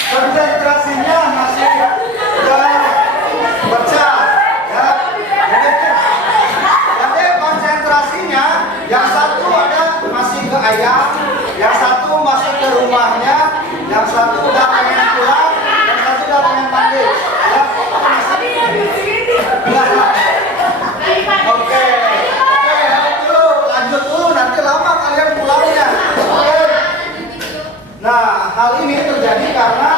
Konsentrasinya masih baca ya. Jadi konsentrasinya yang satu ada masih ke ayam, yang satu masuk ke rumahnya, yang satu udah pengen pulang, yang satu udah pengen mandi. Ya, Oke, lanjut dulu nanti lama kalian pulangnya. Oke. Nah, hal ini terjadi karena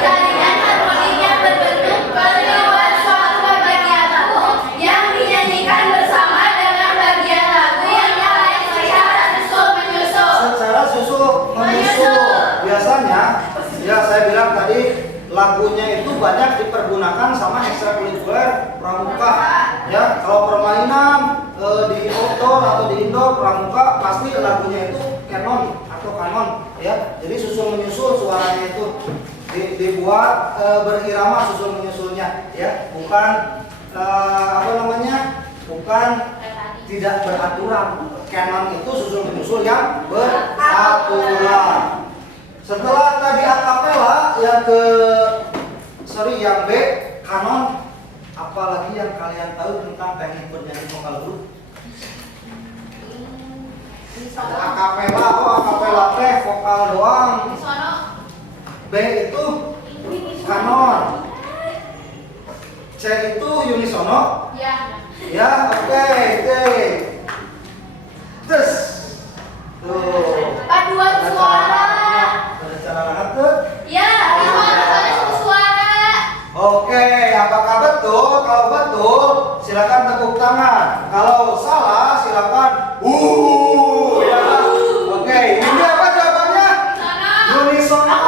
Jaringan harmonik yang berbentuk pertemuan suatu bagian lagu yang dinyanyikan bersama dengan bagian lagu yang lain secara susul menyusul. secara susul menyusul. Biasanya, ya saya bilang tadi lagunya itu banyak dipergunakan sama ekstrakurikuler pramuka. Ya, kalau permainan di outdoor atau di indoor pramuka pasti lagunya itu kanon atau kanon. Ya, jadi susul menyusul suaranya itu dibuat berirama susul menyusulnya. Ya, bukan bukan tidak beraturan. Kanon itu susul menyusul yang beraturan. Setelah tadi akapela yang yang B kanon, apalagi yang kalian tahu tentang teknik bernyanyi vokal grup? Ada akapela, akapela teh vokal doang. B itu kanon. C itu unisono. Ya, oke. Terus tuh. Paduan suara. Ada cara lahat tuh? Ya, suara suara. Oke, apakah betul? Kalau betul, silakan tepuk tangan. Kalau salah, silakan ya. Oke, ini apa jawabannya? Unisono.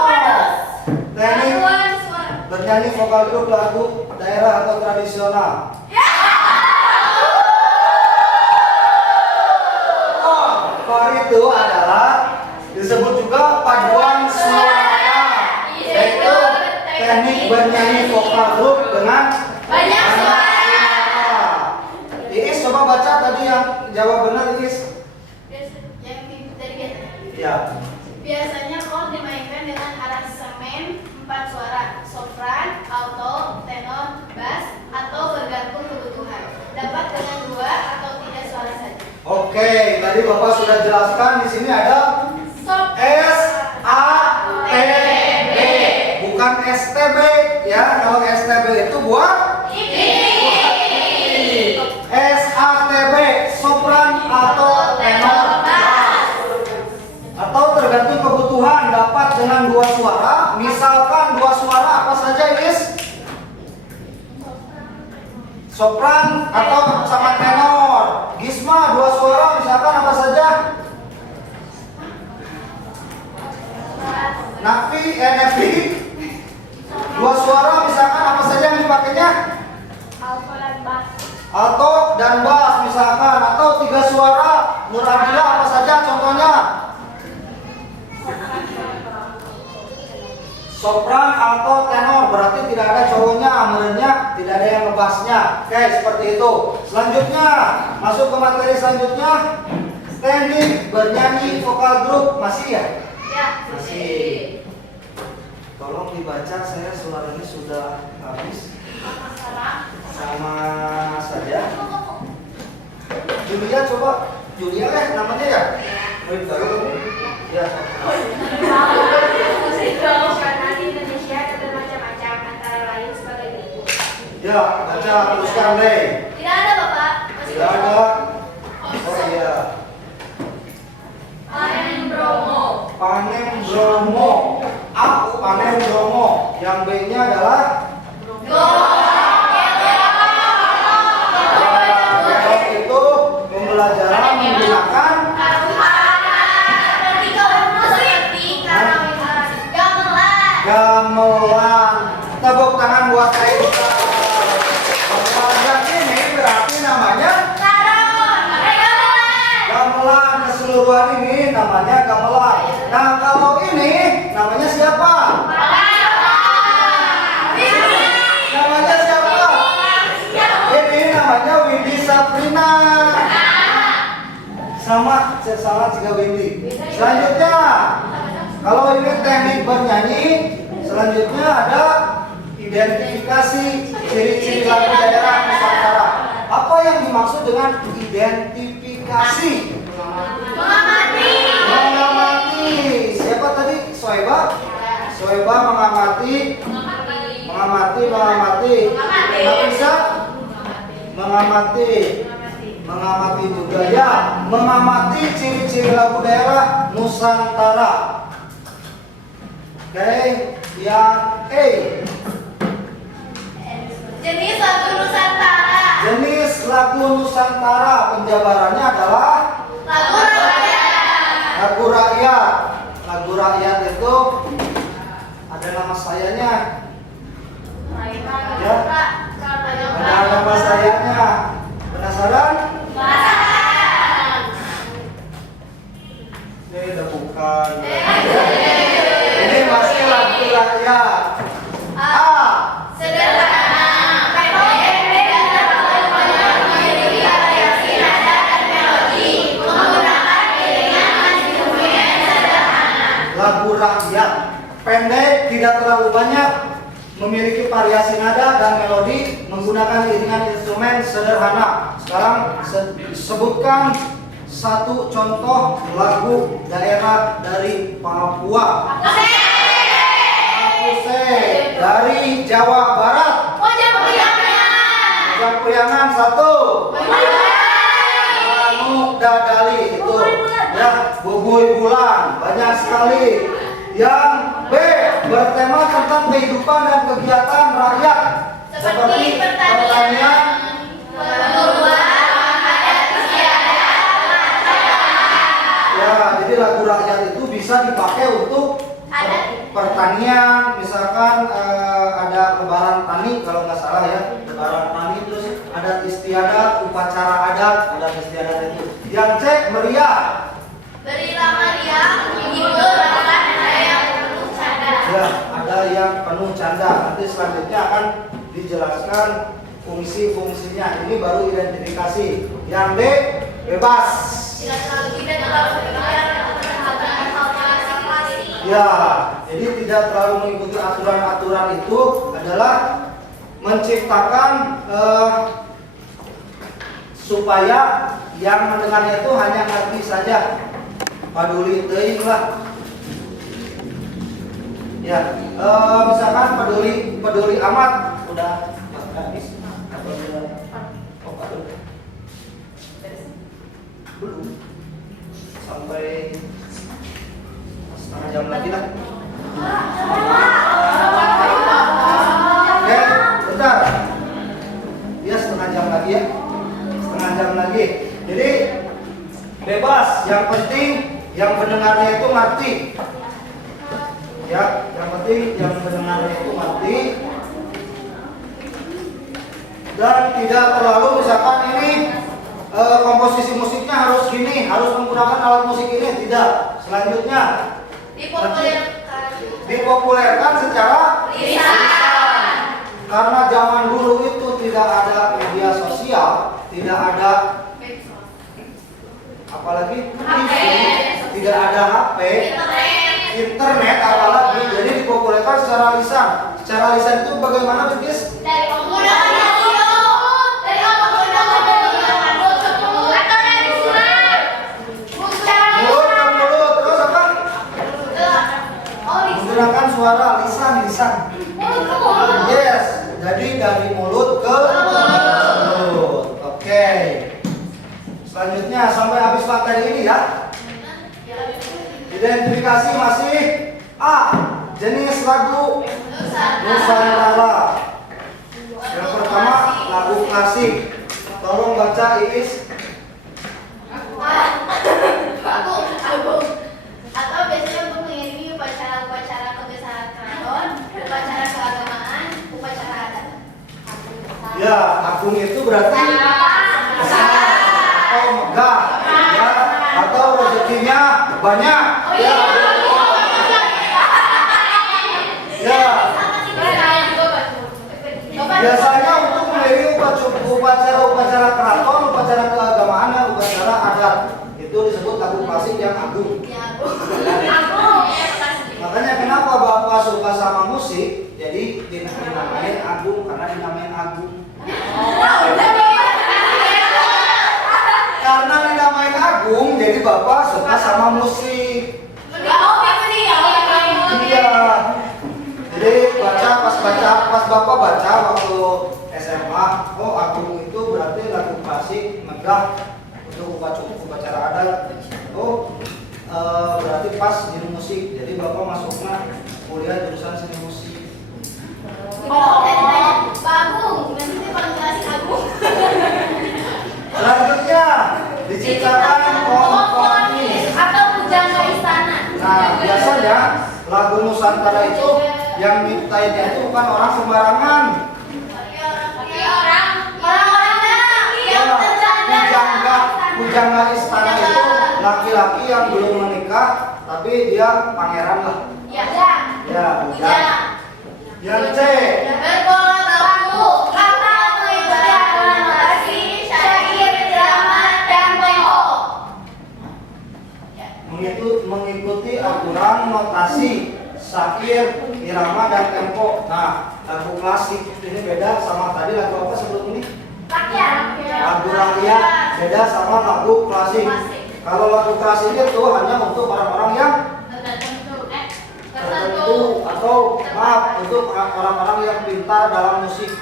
Teknik Paduan suara. bernyanyi vokal grup lagu daerah atau tradisional. Itu adalah disebut juga paduan suara, yaitu teknik bernyanyi vokal grup dengan Banyak suara. Iis coba baca tadi yang jawab benar Iis. Yang dari biasa. Ya. Biasanya chord dimainkan dengan aransemen 4 suara, sopran, alto, tenor, bass, atau bergantung kebutuhan. Dapat dengan 2 atau 3 suara saja. Oke, tadi Bapak sudah jelaskan di sini ada Sop. S, A, STB ya. Kalau STB itu buat SATB, sopran atau tenor bass. Atau tergantung kebutuhan dapat dengan 2 suara. Misalkan 2 suara apa saja, Is? Sopran atau sama tenor. Gisma 2 suara misalkan apa saja? Nafi 2 suara misalkan apa saja yang dipakainya? Alfa dan bass. Alto dan bass misalkan. Atau 3 suara Nur Adila apa saja contohnya? Sopran, alto, tenor. Berarti tidak ada cowoknya, amernya, tidak ada yang ngebassnya. Oke, seperti itu. Selanjutnya masuk ke materi selanjutnya. Teknik bernyanyi vokal grup. Masih ya? Ya. Masih. Tolong dibaca, saya suaranya sudah habis. Sama saja. Julia coba. Julia namanya ya? Murid baru. Ya. Musik tradisional di Indonesia ada bermacam-macam, antara lain sebagai berikut. Ya, baca teruskan deh. Tidak ada Bapak. Masih Tidak ada. Oh iya. Panen Bromo. Panen Bromo. A, panen Bromo. Yang B-nya adalah itu pembelajaran menggunakan gamelan. Tepuk tangan buat saya. Pembelajaran ini berarti namanya gamelan. Keseluruhan ini namanya gamelan. Nah, kalau ini namanya siapa? Namanya siapa? Ini namanya Windy Sabrina. Sama juga Windy. Selanjutnya, kalau ini teknik bernyanyi, selanjutnya ada identifikasi ciri-ciri lagu daerah Nusantara. Apa yang dimaksud dengan identifikasi? Mengamati. Siapa tadi? Soeba? Soeba mengamati. Nafisa? Mengamati juga ya. Mengamati ciri-ciri lagu daerah Nusantara. Oke, yang E. Jenis lagu Nusantara. Jenis lagu Nusantara penjabarannya adalah Lagu rakyat. lagu rakyat. Lagu rakyat itu ada nama sayanya. Ya. Ada nama sayanya. Penasaran? Ini udah bukan. Ini masih lagu rakyat. A. Sederhana. Lagu rakyat pendek, tidak terlalu banyak, memiliki variasi nada dan melodi, menggunakan iringan instrumen sederhana. Sekarang sebutkan satu contoh lagu daerah dari Papua. Akuse dari Jawa Barat. Ojek Priangan satu. Anu Dadali itu ya, Bubuy Bulan, banyak sekali. Yang B, bertema tentang kehidupan dan kegiatan rakyat seperti pertanian. Ya, jadi lagu rakyat itu bisa dipakai untuk pertanian, misalkan ada lebaran tani kalau nggak salah ya, lebaran tani, terus adat istiadat, upacara adat, adat istiadat itu. Yang C, meriah. Berilah meriah, menghibur, bahkan ada yang penuh canda. Ya, ada yang penuh canda. Nanti selanjutnya akan dijelaskan fungsi-fungsinya. Ini baru identifikasi. Yang D, bebas. Tidak terlalu berlebihan atau terhadap hal-hal. Ya, jadi tidak terlalu mengikuti aturan-aturan itu adalah menciptakan supaya yang mendengarnya itu hanya ngerti saja, paduli teuing lah. Ya, misalkan peduli amat udah habis atau udah belum sampai setengah jam lagi lah. Oke, bentar. Ya setengah jam lagi ya. Setengah jam lagi. Jadi bebas. Yang penting yang pendengarnya itu ngerti. Ya, yang penting yang pendengarnya itu ngerti. Dan tidak terlalu misalkan ini komposisi musiknya harus gini, harus menggunakan alat musik ini, tidak. Selanjutnya dipopulerkan secara Lisan. karena zaman dulu itu tidak ada media sosial, tidak ada apalagi TV, tidak ada HP, internet apalagi, jadi dipopulerkan secara lisan. Secara lisan itu bagaimana, Bikis? Dari menggunakan radio, dari menggunakan mulut atau dari surat. Mulut ke mulut, terus apa? Menggunakan suara lisan. Mulut ke mulut. Yes, jadi dari mulut ke mulut. Oke. Selanjutnya sampai habis materi ini ya. Identifikasi masih A. Jenis lagu Nusantara. Yang pertama lagu klasik. Tolong baca Iis. Agung. Atau biasanya untuk mengiringi upacara-upacara kebesaran keraton, upacara keagamaan, upacara adat. Ya, agung itu berarti besar atau megah, ya, atau rezekinya banyak. Ya. Ya. Biasanya untuk mengiringi upacara keraton, upacara keagamaan, dan upacara adat itu disebut lagu klasik yang agung. Makanya kenapa Bapak suka sama musik, jadi dinamain agung karena dinamain agung. Karena dinamain agung, jadi Bapak suka sama musik. Iya. Jadi pas Bapak baca waktu SMA, oh agung itu berarti lagu klasik megah untuk upacara adat. Oh berarti pas seni musik. Jadi Bapak masuknya kuliah jurusan seni musik. Agung, nanti dia paling jelasin Agung. Selanjutnya diciptakan komponis. Atau pujangga istana. Nah biasanya lagu Nusantara itu yang nyiptainnya itu bukan orang sembarangan. Pujangga istana itu laki-laki yang belum menikah tapi dia pangeran lah. Ya. Ya, bujang. Yang C, Berbola bambu, kata mengucapkan notasi, syair, drama, dan tempo. mengikuti aturan notasi, syair, irama, dan tempo. Nah, lagu klasik ini beda sama tadi lagu apa sebelum ini? Lagu rakyat beda sama lagu klasik. Kalau lagu klasik itu hanya untuk orang-orang yang tertentu atau maaf untuk orang-orang yang pintar dalam musik.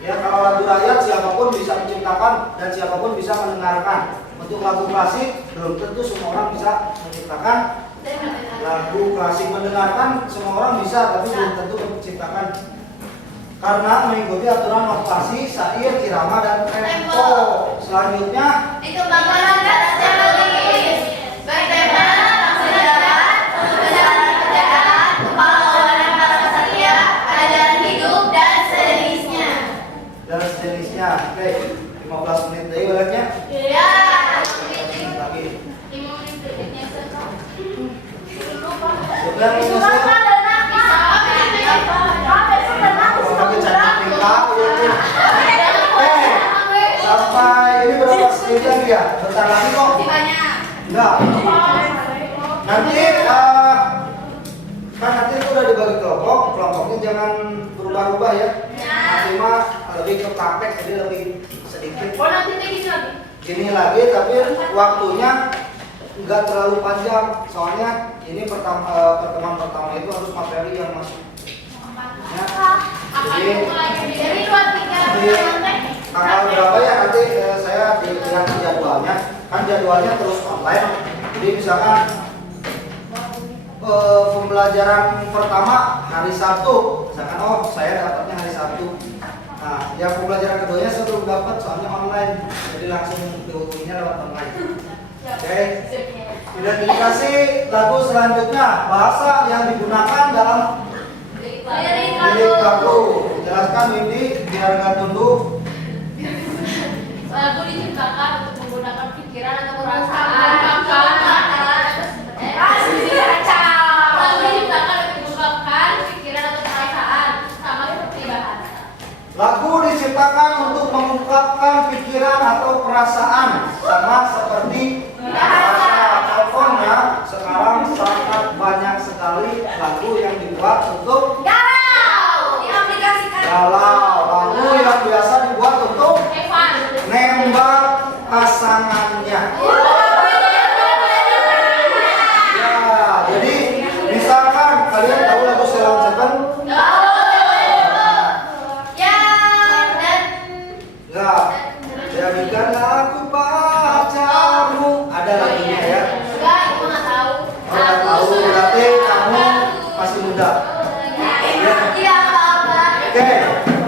Ya, kalau lagu rakyat siapapun bisa menciptakan dan siapapun bisa mendengarkan. Untuk lagu klasik belum tentu semua orang bisa menciptakan lagu klasik. Mendengarkan semua orang bisa, tapi belum tentu menciptakan. Karena mengikuti aturan notasi, syair, irama, dan tempo. Selanjutnya Dikembangkan secara logis. Bagaimana sejarah, pembesaran kerajaan, pahlawanan para kesatria, ajaran hidup, dan sejenisnya. dan sejenisnya. Oke, 15 menit lagi baliknya. Ya. Lagi. 5 menit berikutnya selesai. Sudah menyusul. Pakai cantik tingkah, ya. Sampai ini berapa menit lagi ya? Bentar lagi kok. Enggak. Nanti kan nanti itu udah dibagi kelompok, kelompoknya jangan berubah-ubah ya. Nanti mah lebih ke praktek, jadi lebih sedikit. Gini lagi, tapi waktunya nggak terlalu panjang. Soalnya ini pertemuan pertama itu harus materi yang kan jadwalnya terus online. Jadi misalkan pembelajaran pertama hari Sabtu, misalkan saya dapatnya hari Sabtu. Nah, yang pembelajaran keduanya saya belum dapat soalnya online, jadi langsung dihubunginya lewat online. Oke. Identifikasi lagu selanjutnya, bahasa yang digunakan dalam lirik lagu. Jelaskan Windy biar nggak tunduk. Lagu diciptakan untuk menggunakan pikiran atau perasaan. Lagu diciptakan untuk mengungkapkan pikiran atau perasaan, sama seperti bahasa. Lagu diciptakan untuk mengungkapkan pikiran atau perasaan, sama seperti bahasa. Contohnya sekarang sangat banyak sekali lagu yang dibuat untuk galau, lagu yang biasa dibuat untuk nembak pasangannya. Ya, jadi misalkan kalian tahu lagu Sheila Seven? Enggak. Jadikanlah aku pacarmu. Ada lagunya ya. Nggak tahu, berarti kamu masih muda. Oke,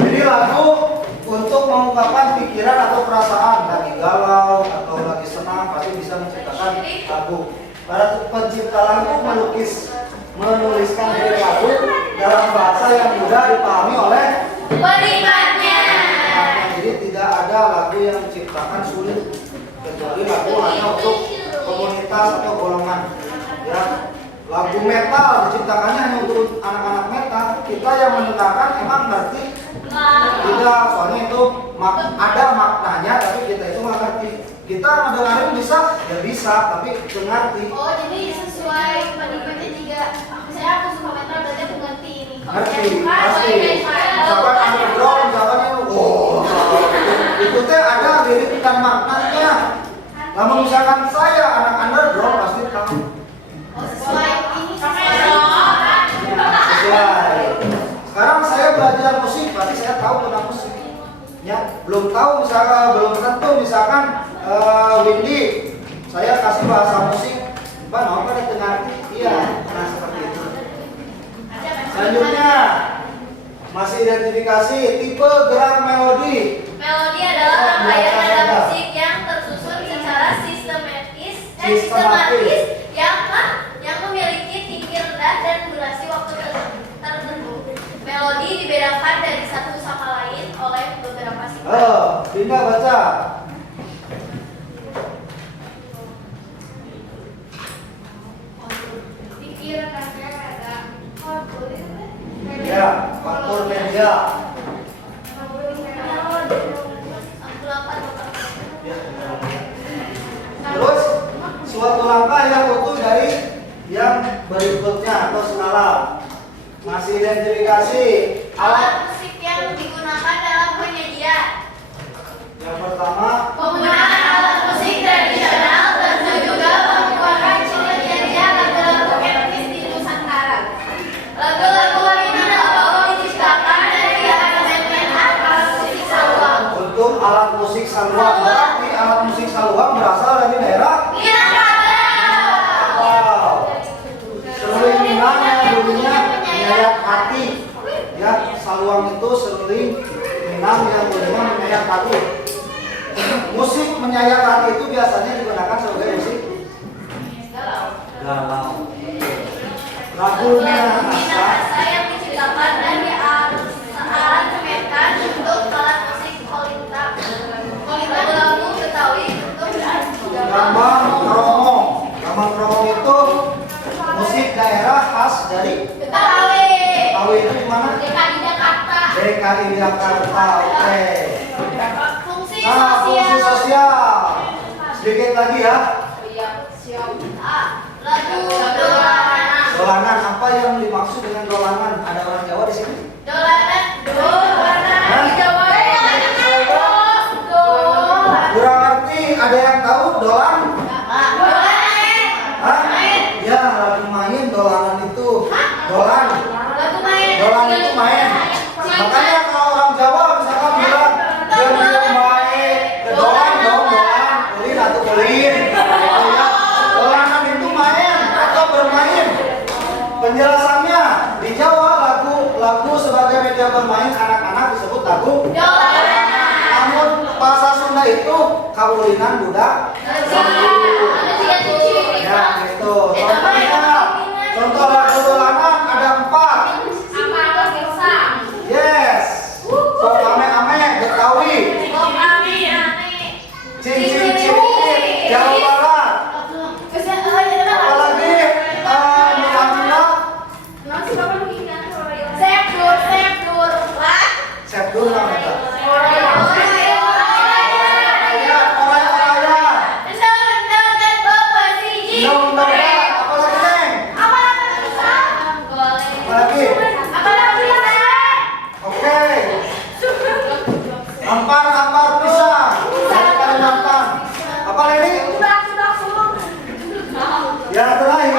jadi lagu untuk mengungkapkan pikiran atau perasaan, lagi galau atau lagi senang pasti bisa menciptakan lagu. Para pencipta lagu menuliskan lirik lagu dalam bahasa yang mudah dipahami oleh Penikmatnya. Jadi tidak ada lagu yang diciptakan sulit kecuali lagu hanya untuk komunitas atau golongan. Ya, lagu metal diciptakannya hanya untuk anak-anak metal. Kita yang mendengarkan emang ngerti? Tidak, soalnya itu ada maknanya, tapi kita itu nggak ngerti. Kita mendengarin bisa, ya bisa, tapi ngerti. Oh, jadi sesuai penikmatnya juga. Misalnya aku suka metal, berarti aku ngerti ini. Ngerti, pasti. Misalkan underground, misalkan itu, itu teh ada lirik dan maknanya. Namun misalkan saya anak underground pasti tahu. Oh, sesuai ini sesuai. Sesuai. Sekarang saya belajar musik, berarti saya tahu tentang musik. Ya, belum tahu misalkan, belum tentu misalkan Windy, saya kasih bahasa musik, Pak, mau pada dengar? Iya, nah seperti itu. Selanjutnya, masih identifikasi tipe gerak melodi. Melodi adalah rangkaian nada musik yang tersusun secara sistematis yang memiliki tinggi rendah dan durasi waktu tertentu. Melodi dibedakan dari satu sama lain oleh beberapa sifat. Dinda baca. Dikirakannya ada kontur Ya, faktor media. Terus suatu langkah yang utuh dari yang berikutnya atau skala. Masih identifikasi alat musik yang digunakan dalam penyajian. Yang pertama, Penggunaan alat musik tradisional tentu juga merupakan ciri-ciri lagu-lagu etnis di Nusantara. Lagu-lagu ini dapat diciptakan dari elemen alat musik saluang. untuk alat musik saluang. Berarti alat musik saluang berasal dari daerah Wow. Seruling Minang yang bunyinya menyayat hati. Ya, saluang itu seruling Minang yang bunyinya menyayat hati. Musik menyayat hati itu biasanya digunakan sebagai musik galau. Lagunya Minahasa yang diciptakan dari aransemen untuk alat musik kolintang. Lagu-lagu Betawi untuk Gambang Kromong. Gambang Kromong itu musik daerah khas dari Betawi. Betawi itu di mana? DKI Jakarta. DKI Jakarta. Oke. Fungsi Nah, fungsi sosial. sosial. Sedikit lagi ya. Lagu dolanan. Dolanan, apa yang dimaksud dengan dolanan? Ada orang Jawa di sini? Dolanan. Hah? Di Jawa. Kurang ngerti, ada yang tahu dolan? Dolanan. Hah? Ya, lagu main dolanan itu. Dolan. Lagu main. Dolan itu main. Makanya kalau orang Jawa misalkan bilang dia main, dolan dong, dolan, ulin atau ulin. Penjelasannya di Jawa lagu sebagai media bermain anak-anak disebut lagu. Namun bahasa Sunda itu kaulinan budak. Ya gitu. Contoh lagu dolanan ada 4. Yes. Sok ame-ame Betawi. Cincin Jawa Barat. Apalagi Sepdur namanya. Ampar pisang dari Kalimantan. Apa lagi? Yang terakhir.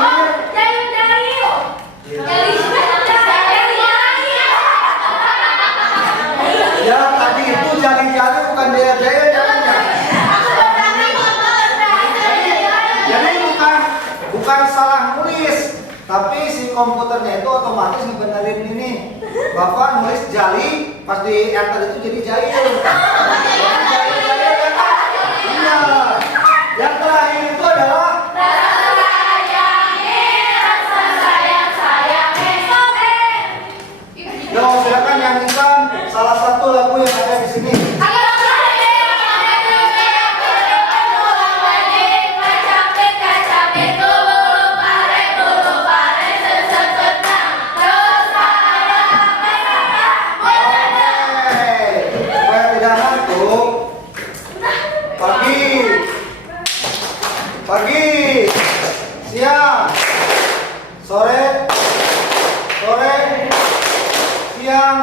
Ya tadi itu jari-jari bukan jaya-jaya jadinya. Jadi bukan salah nulis, tapi si komputernya itu otomatis ngebenerin ini. Bapak nulis jali, pas di enter itu jadi jaya. Iya. Yang terakhir itu adalah yo, silakan nyanyikan salah satu lagu yang ada di sini. Supaya tidak ngantuk. Pagi, siang, sore, siang,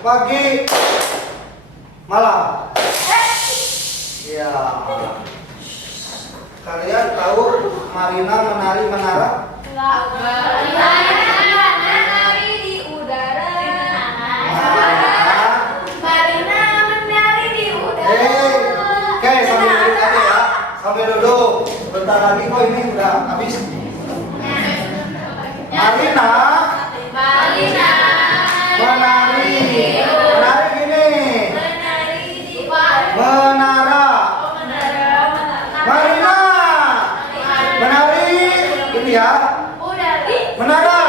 pagi, malam. Ya. Kalian tahu Marina menari menara? Oke, sambil duduk aja ya. Sambil duduk. Bentar lagi kok ini udah habis. Marina menari gini. Menara. Marina menari gini ya. Menara.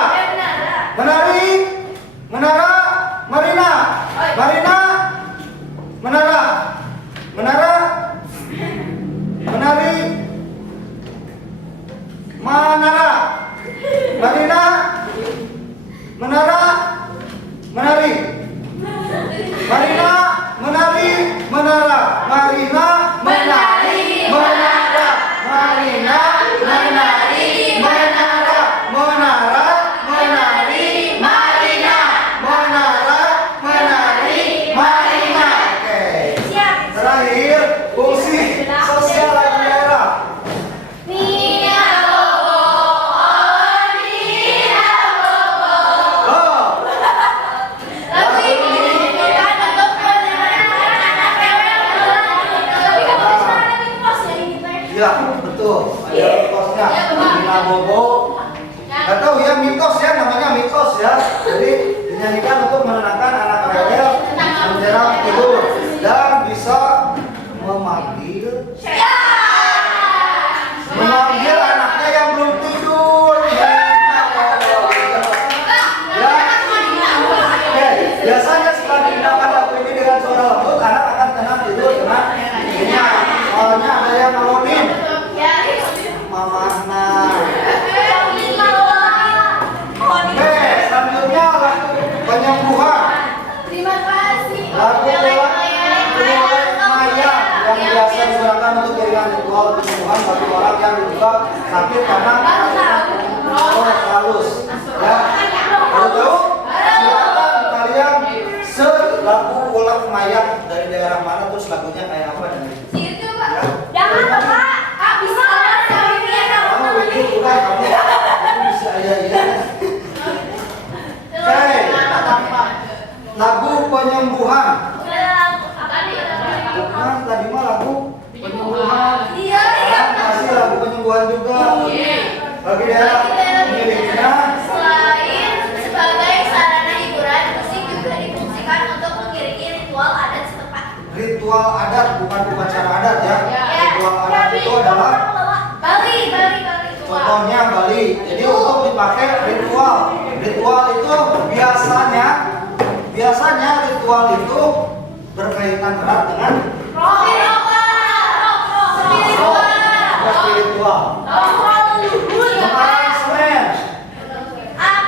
Menari. Menara. Marina. Marina. Menara. Menara. Menari. Menara. Marina. Menara. Menari. Marina. Menari. Menara. Marina. Menari. Menara. Marina. Menari. Menara. Menara. Menari. Marina. Menara. Menari. Marina. Oke. Terakhir, fungsi sosial lagu daerah. Iya, betul. Ada mitosnya. Nina Bobo. Gak tahu ya mitos ya, namanya mitos ya. Jadi dinyanyikan untuk menenangkan anak rewel menjelang tidur dan bisa memanggil anaknya yang belum tidur. Ya. Oke, biasanya setelah digunakan lagu ini dengan suara lembut, anak akan tenang tidur dengan dirinya. Soalnya ada yang nolongin. Mamana. Oke, selanjutnya lagu penyembuhan. Terima kasih. Lagu Maya yang biasa digunakan untuk jaringan ritual penyembuhan bagi orang yang diduga sakit karena halus. Ya, kalau tahu silakan kalian search lagu Ulek Mayang dari daerah mana, terus lagunya kayak apa dan Itu, Pak. ya. Jangan, Pak. Habis orang sama dia Kamu itu bukan kamu bisa ya. Oke, lagu penyembuhan. Bukan tadi mah lagu penyembuhan. Iya. Masih lagu penyembuhan juga. Bagi daerah pemilikinya ritual. Ritual itu biasanya ritual itu berkaitan erat dengan spiritual. Aransemen.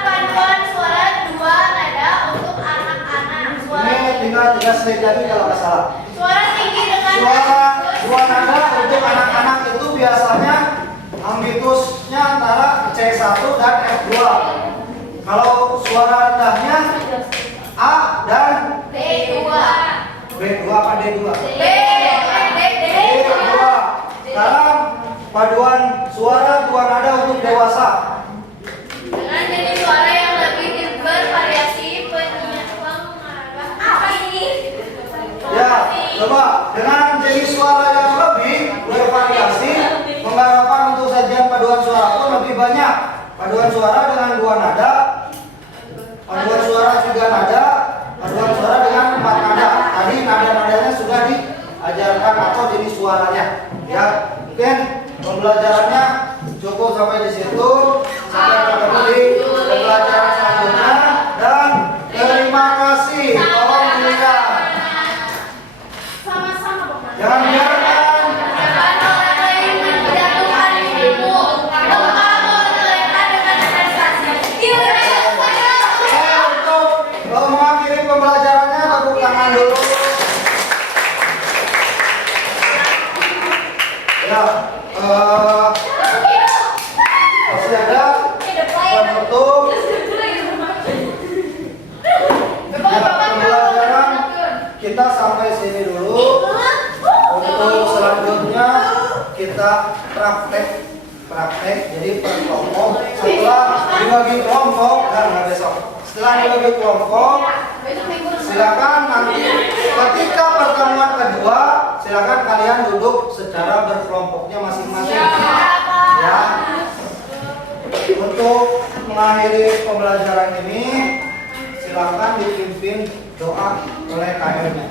Paduan suara dua nada untuk anak-anak. Ini tinggal 3 slide lagi kalau nggak salah. Suara tinggi dengan Suara dua nada untuk anak-anak itu biasanya ambitusnya antara C1 dan F2. Kalau suara rendahnya A dan B2. B2 apa D2? D2. Dalam paduan suara dua nada untuk dewasa. Dengan jenis suara yang lebih bervariasi apa ini? Ya, coba dengan jenis suara yang lebih bervariasi, penggarapan untuk sajian paduan suara pun lebih banyak. Paduan suara dengan dua nada, paduan suara 3 nada, paduan suara dengan 4 nada. Tadi nada-nadanya sudah diajarkan atau jenis suaranya. Ya, mungkin pembelajarannya cukup sampai di situ. Sampai ketemu di pembelajaran selanjutnya dan terima kasih. Tolong dilihat. Sama-sama, Bapak. Jangan biarkan Jangan orang lain menjatuhkan dirimu. Kamu terlekat dengan prestasi. untuk mengakhiri pembelajarannya tepuk tangan dulu. Ya, masih ada penutup. Ya, pembelajaran kita sampai sini dulu. Untuk selanjutnya kita praktek jadi per kelompok. Setelah dibagi kelompok besok. Setelah dibagi kelompok, silakan nanti ketika pertemuan kedua, silakan kalian duduk secara berkelompoknya masing-masing. Ya. Untuk mengakhiri pembelajaran ini, silakan dipimpin doa oleh KM-nya.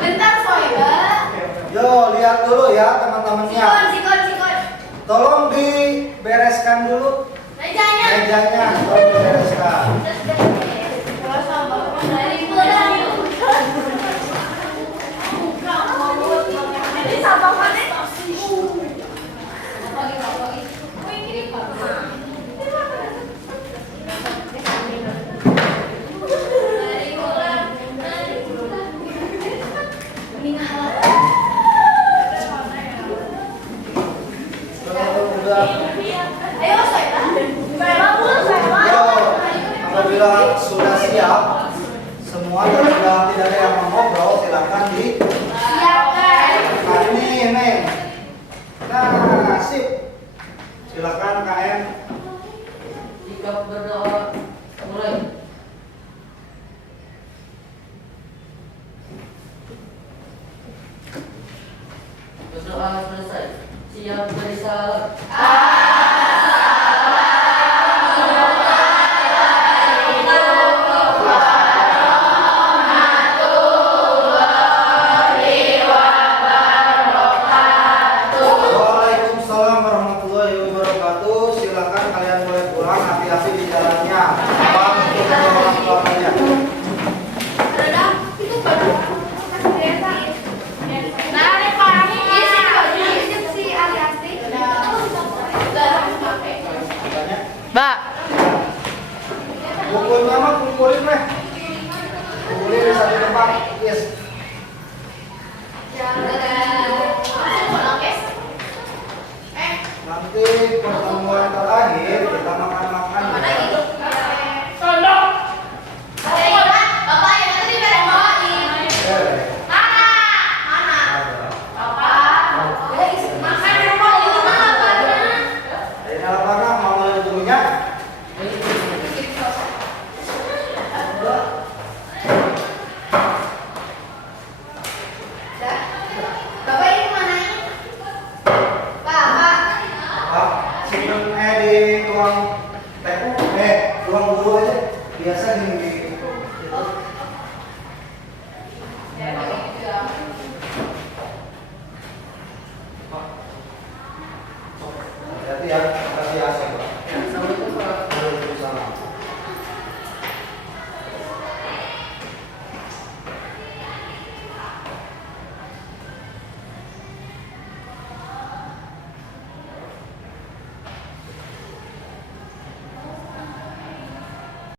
Bentar, Soiba. Yo, lihat dulu ya teman-temannya. Sikon. Tolong dibereskan dulu Mejanya. mejanya, tolong dibereskan. Ini sampah mana? Udah. Ayo, saya. Yo, apabila sudah siap semua dan sudah tidak ada yang mau ngobrol, silakan di ini. Nah, sip. Silakan KM. Jika berdoa mulai. Berdoa selesai. Siap bersalam. Waalaikumsalam warahmatullahi wabarakatuh. Silakan kalian boleh pulang, hati-hati di jalannya. Paham untuk kedua orang tua kalian. Mbak, Bukunya mah kumpulin meh. Kumpulin di satu tempat. Yes. Nanti pertemuan terakhir kita makan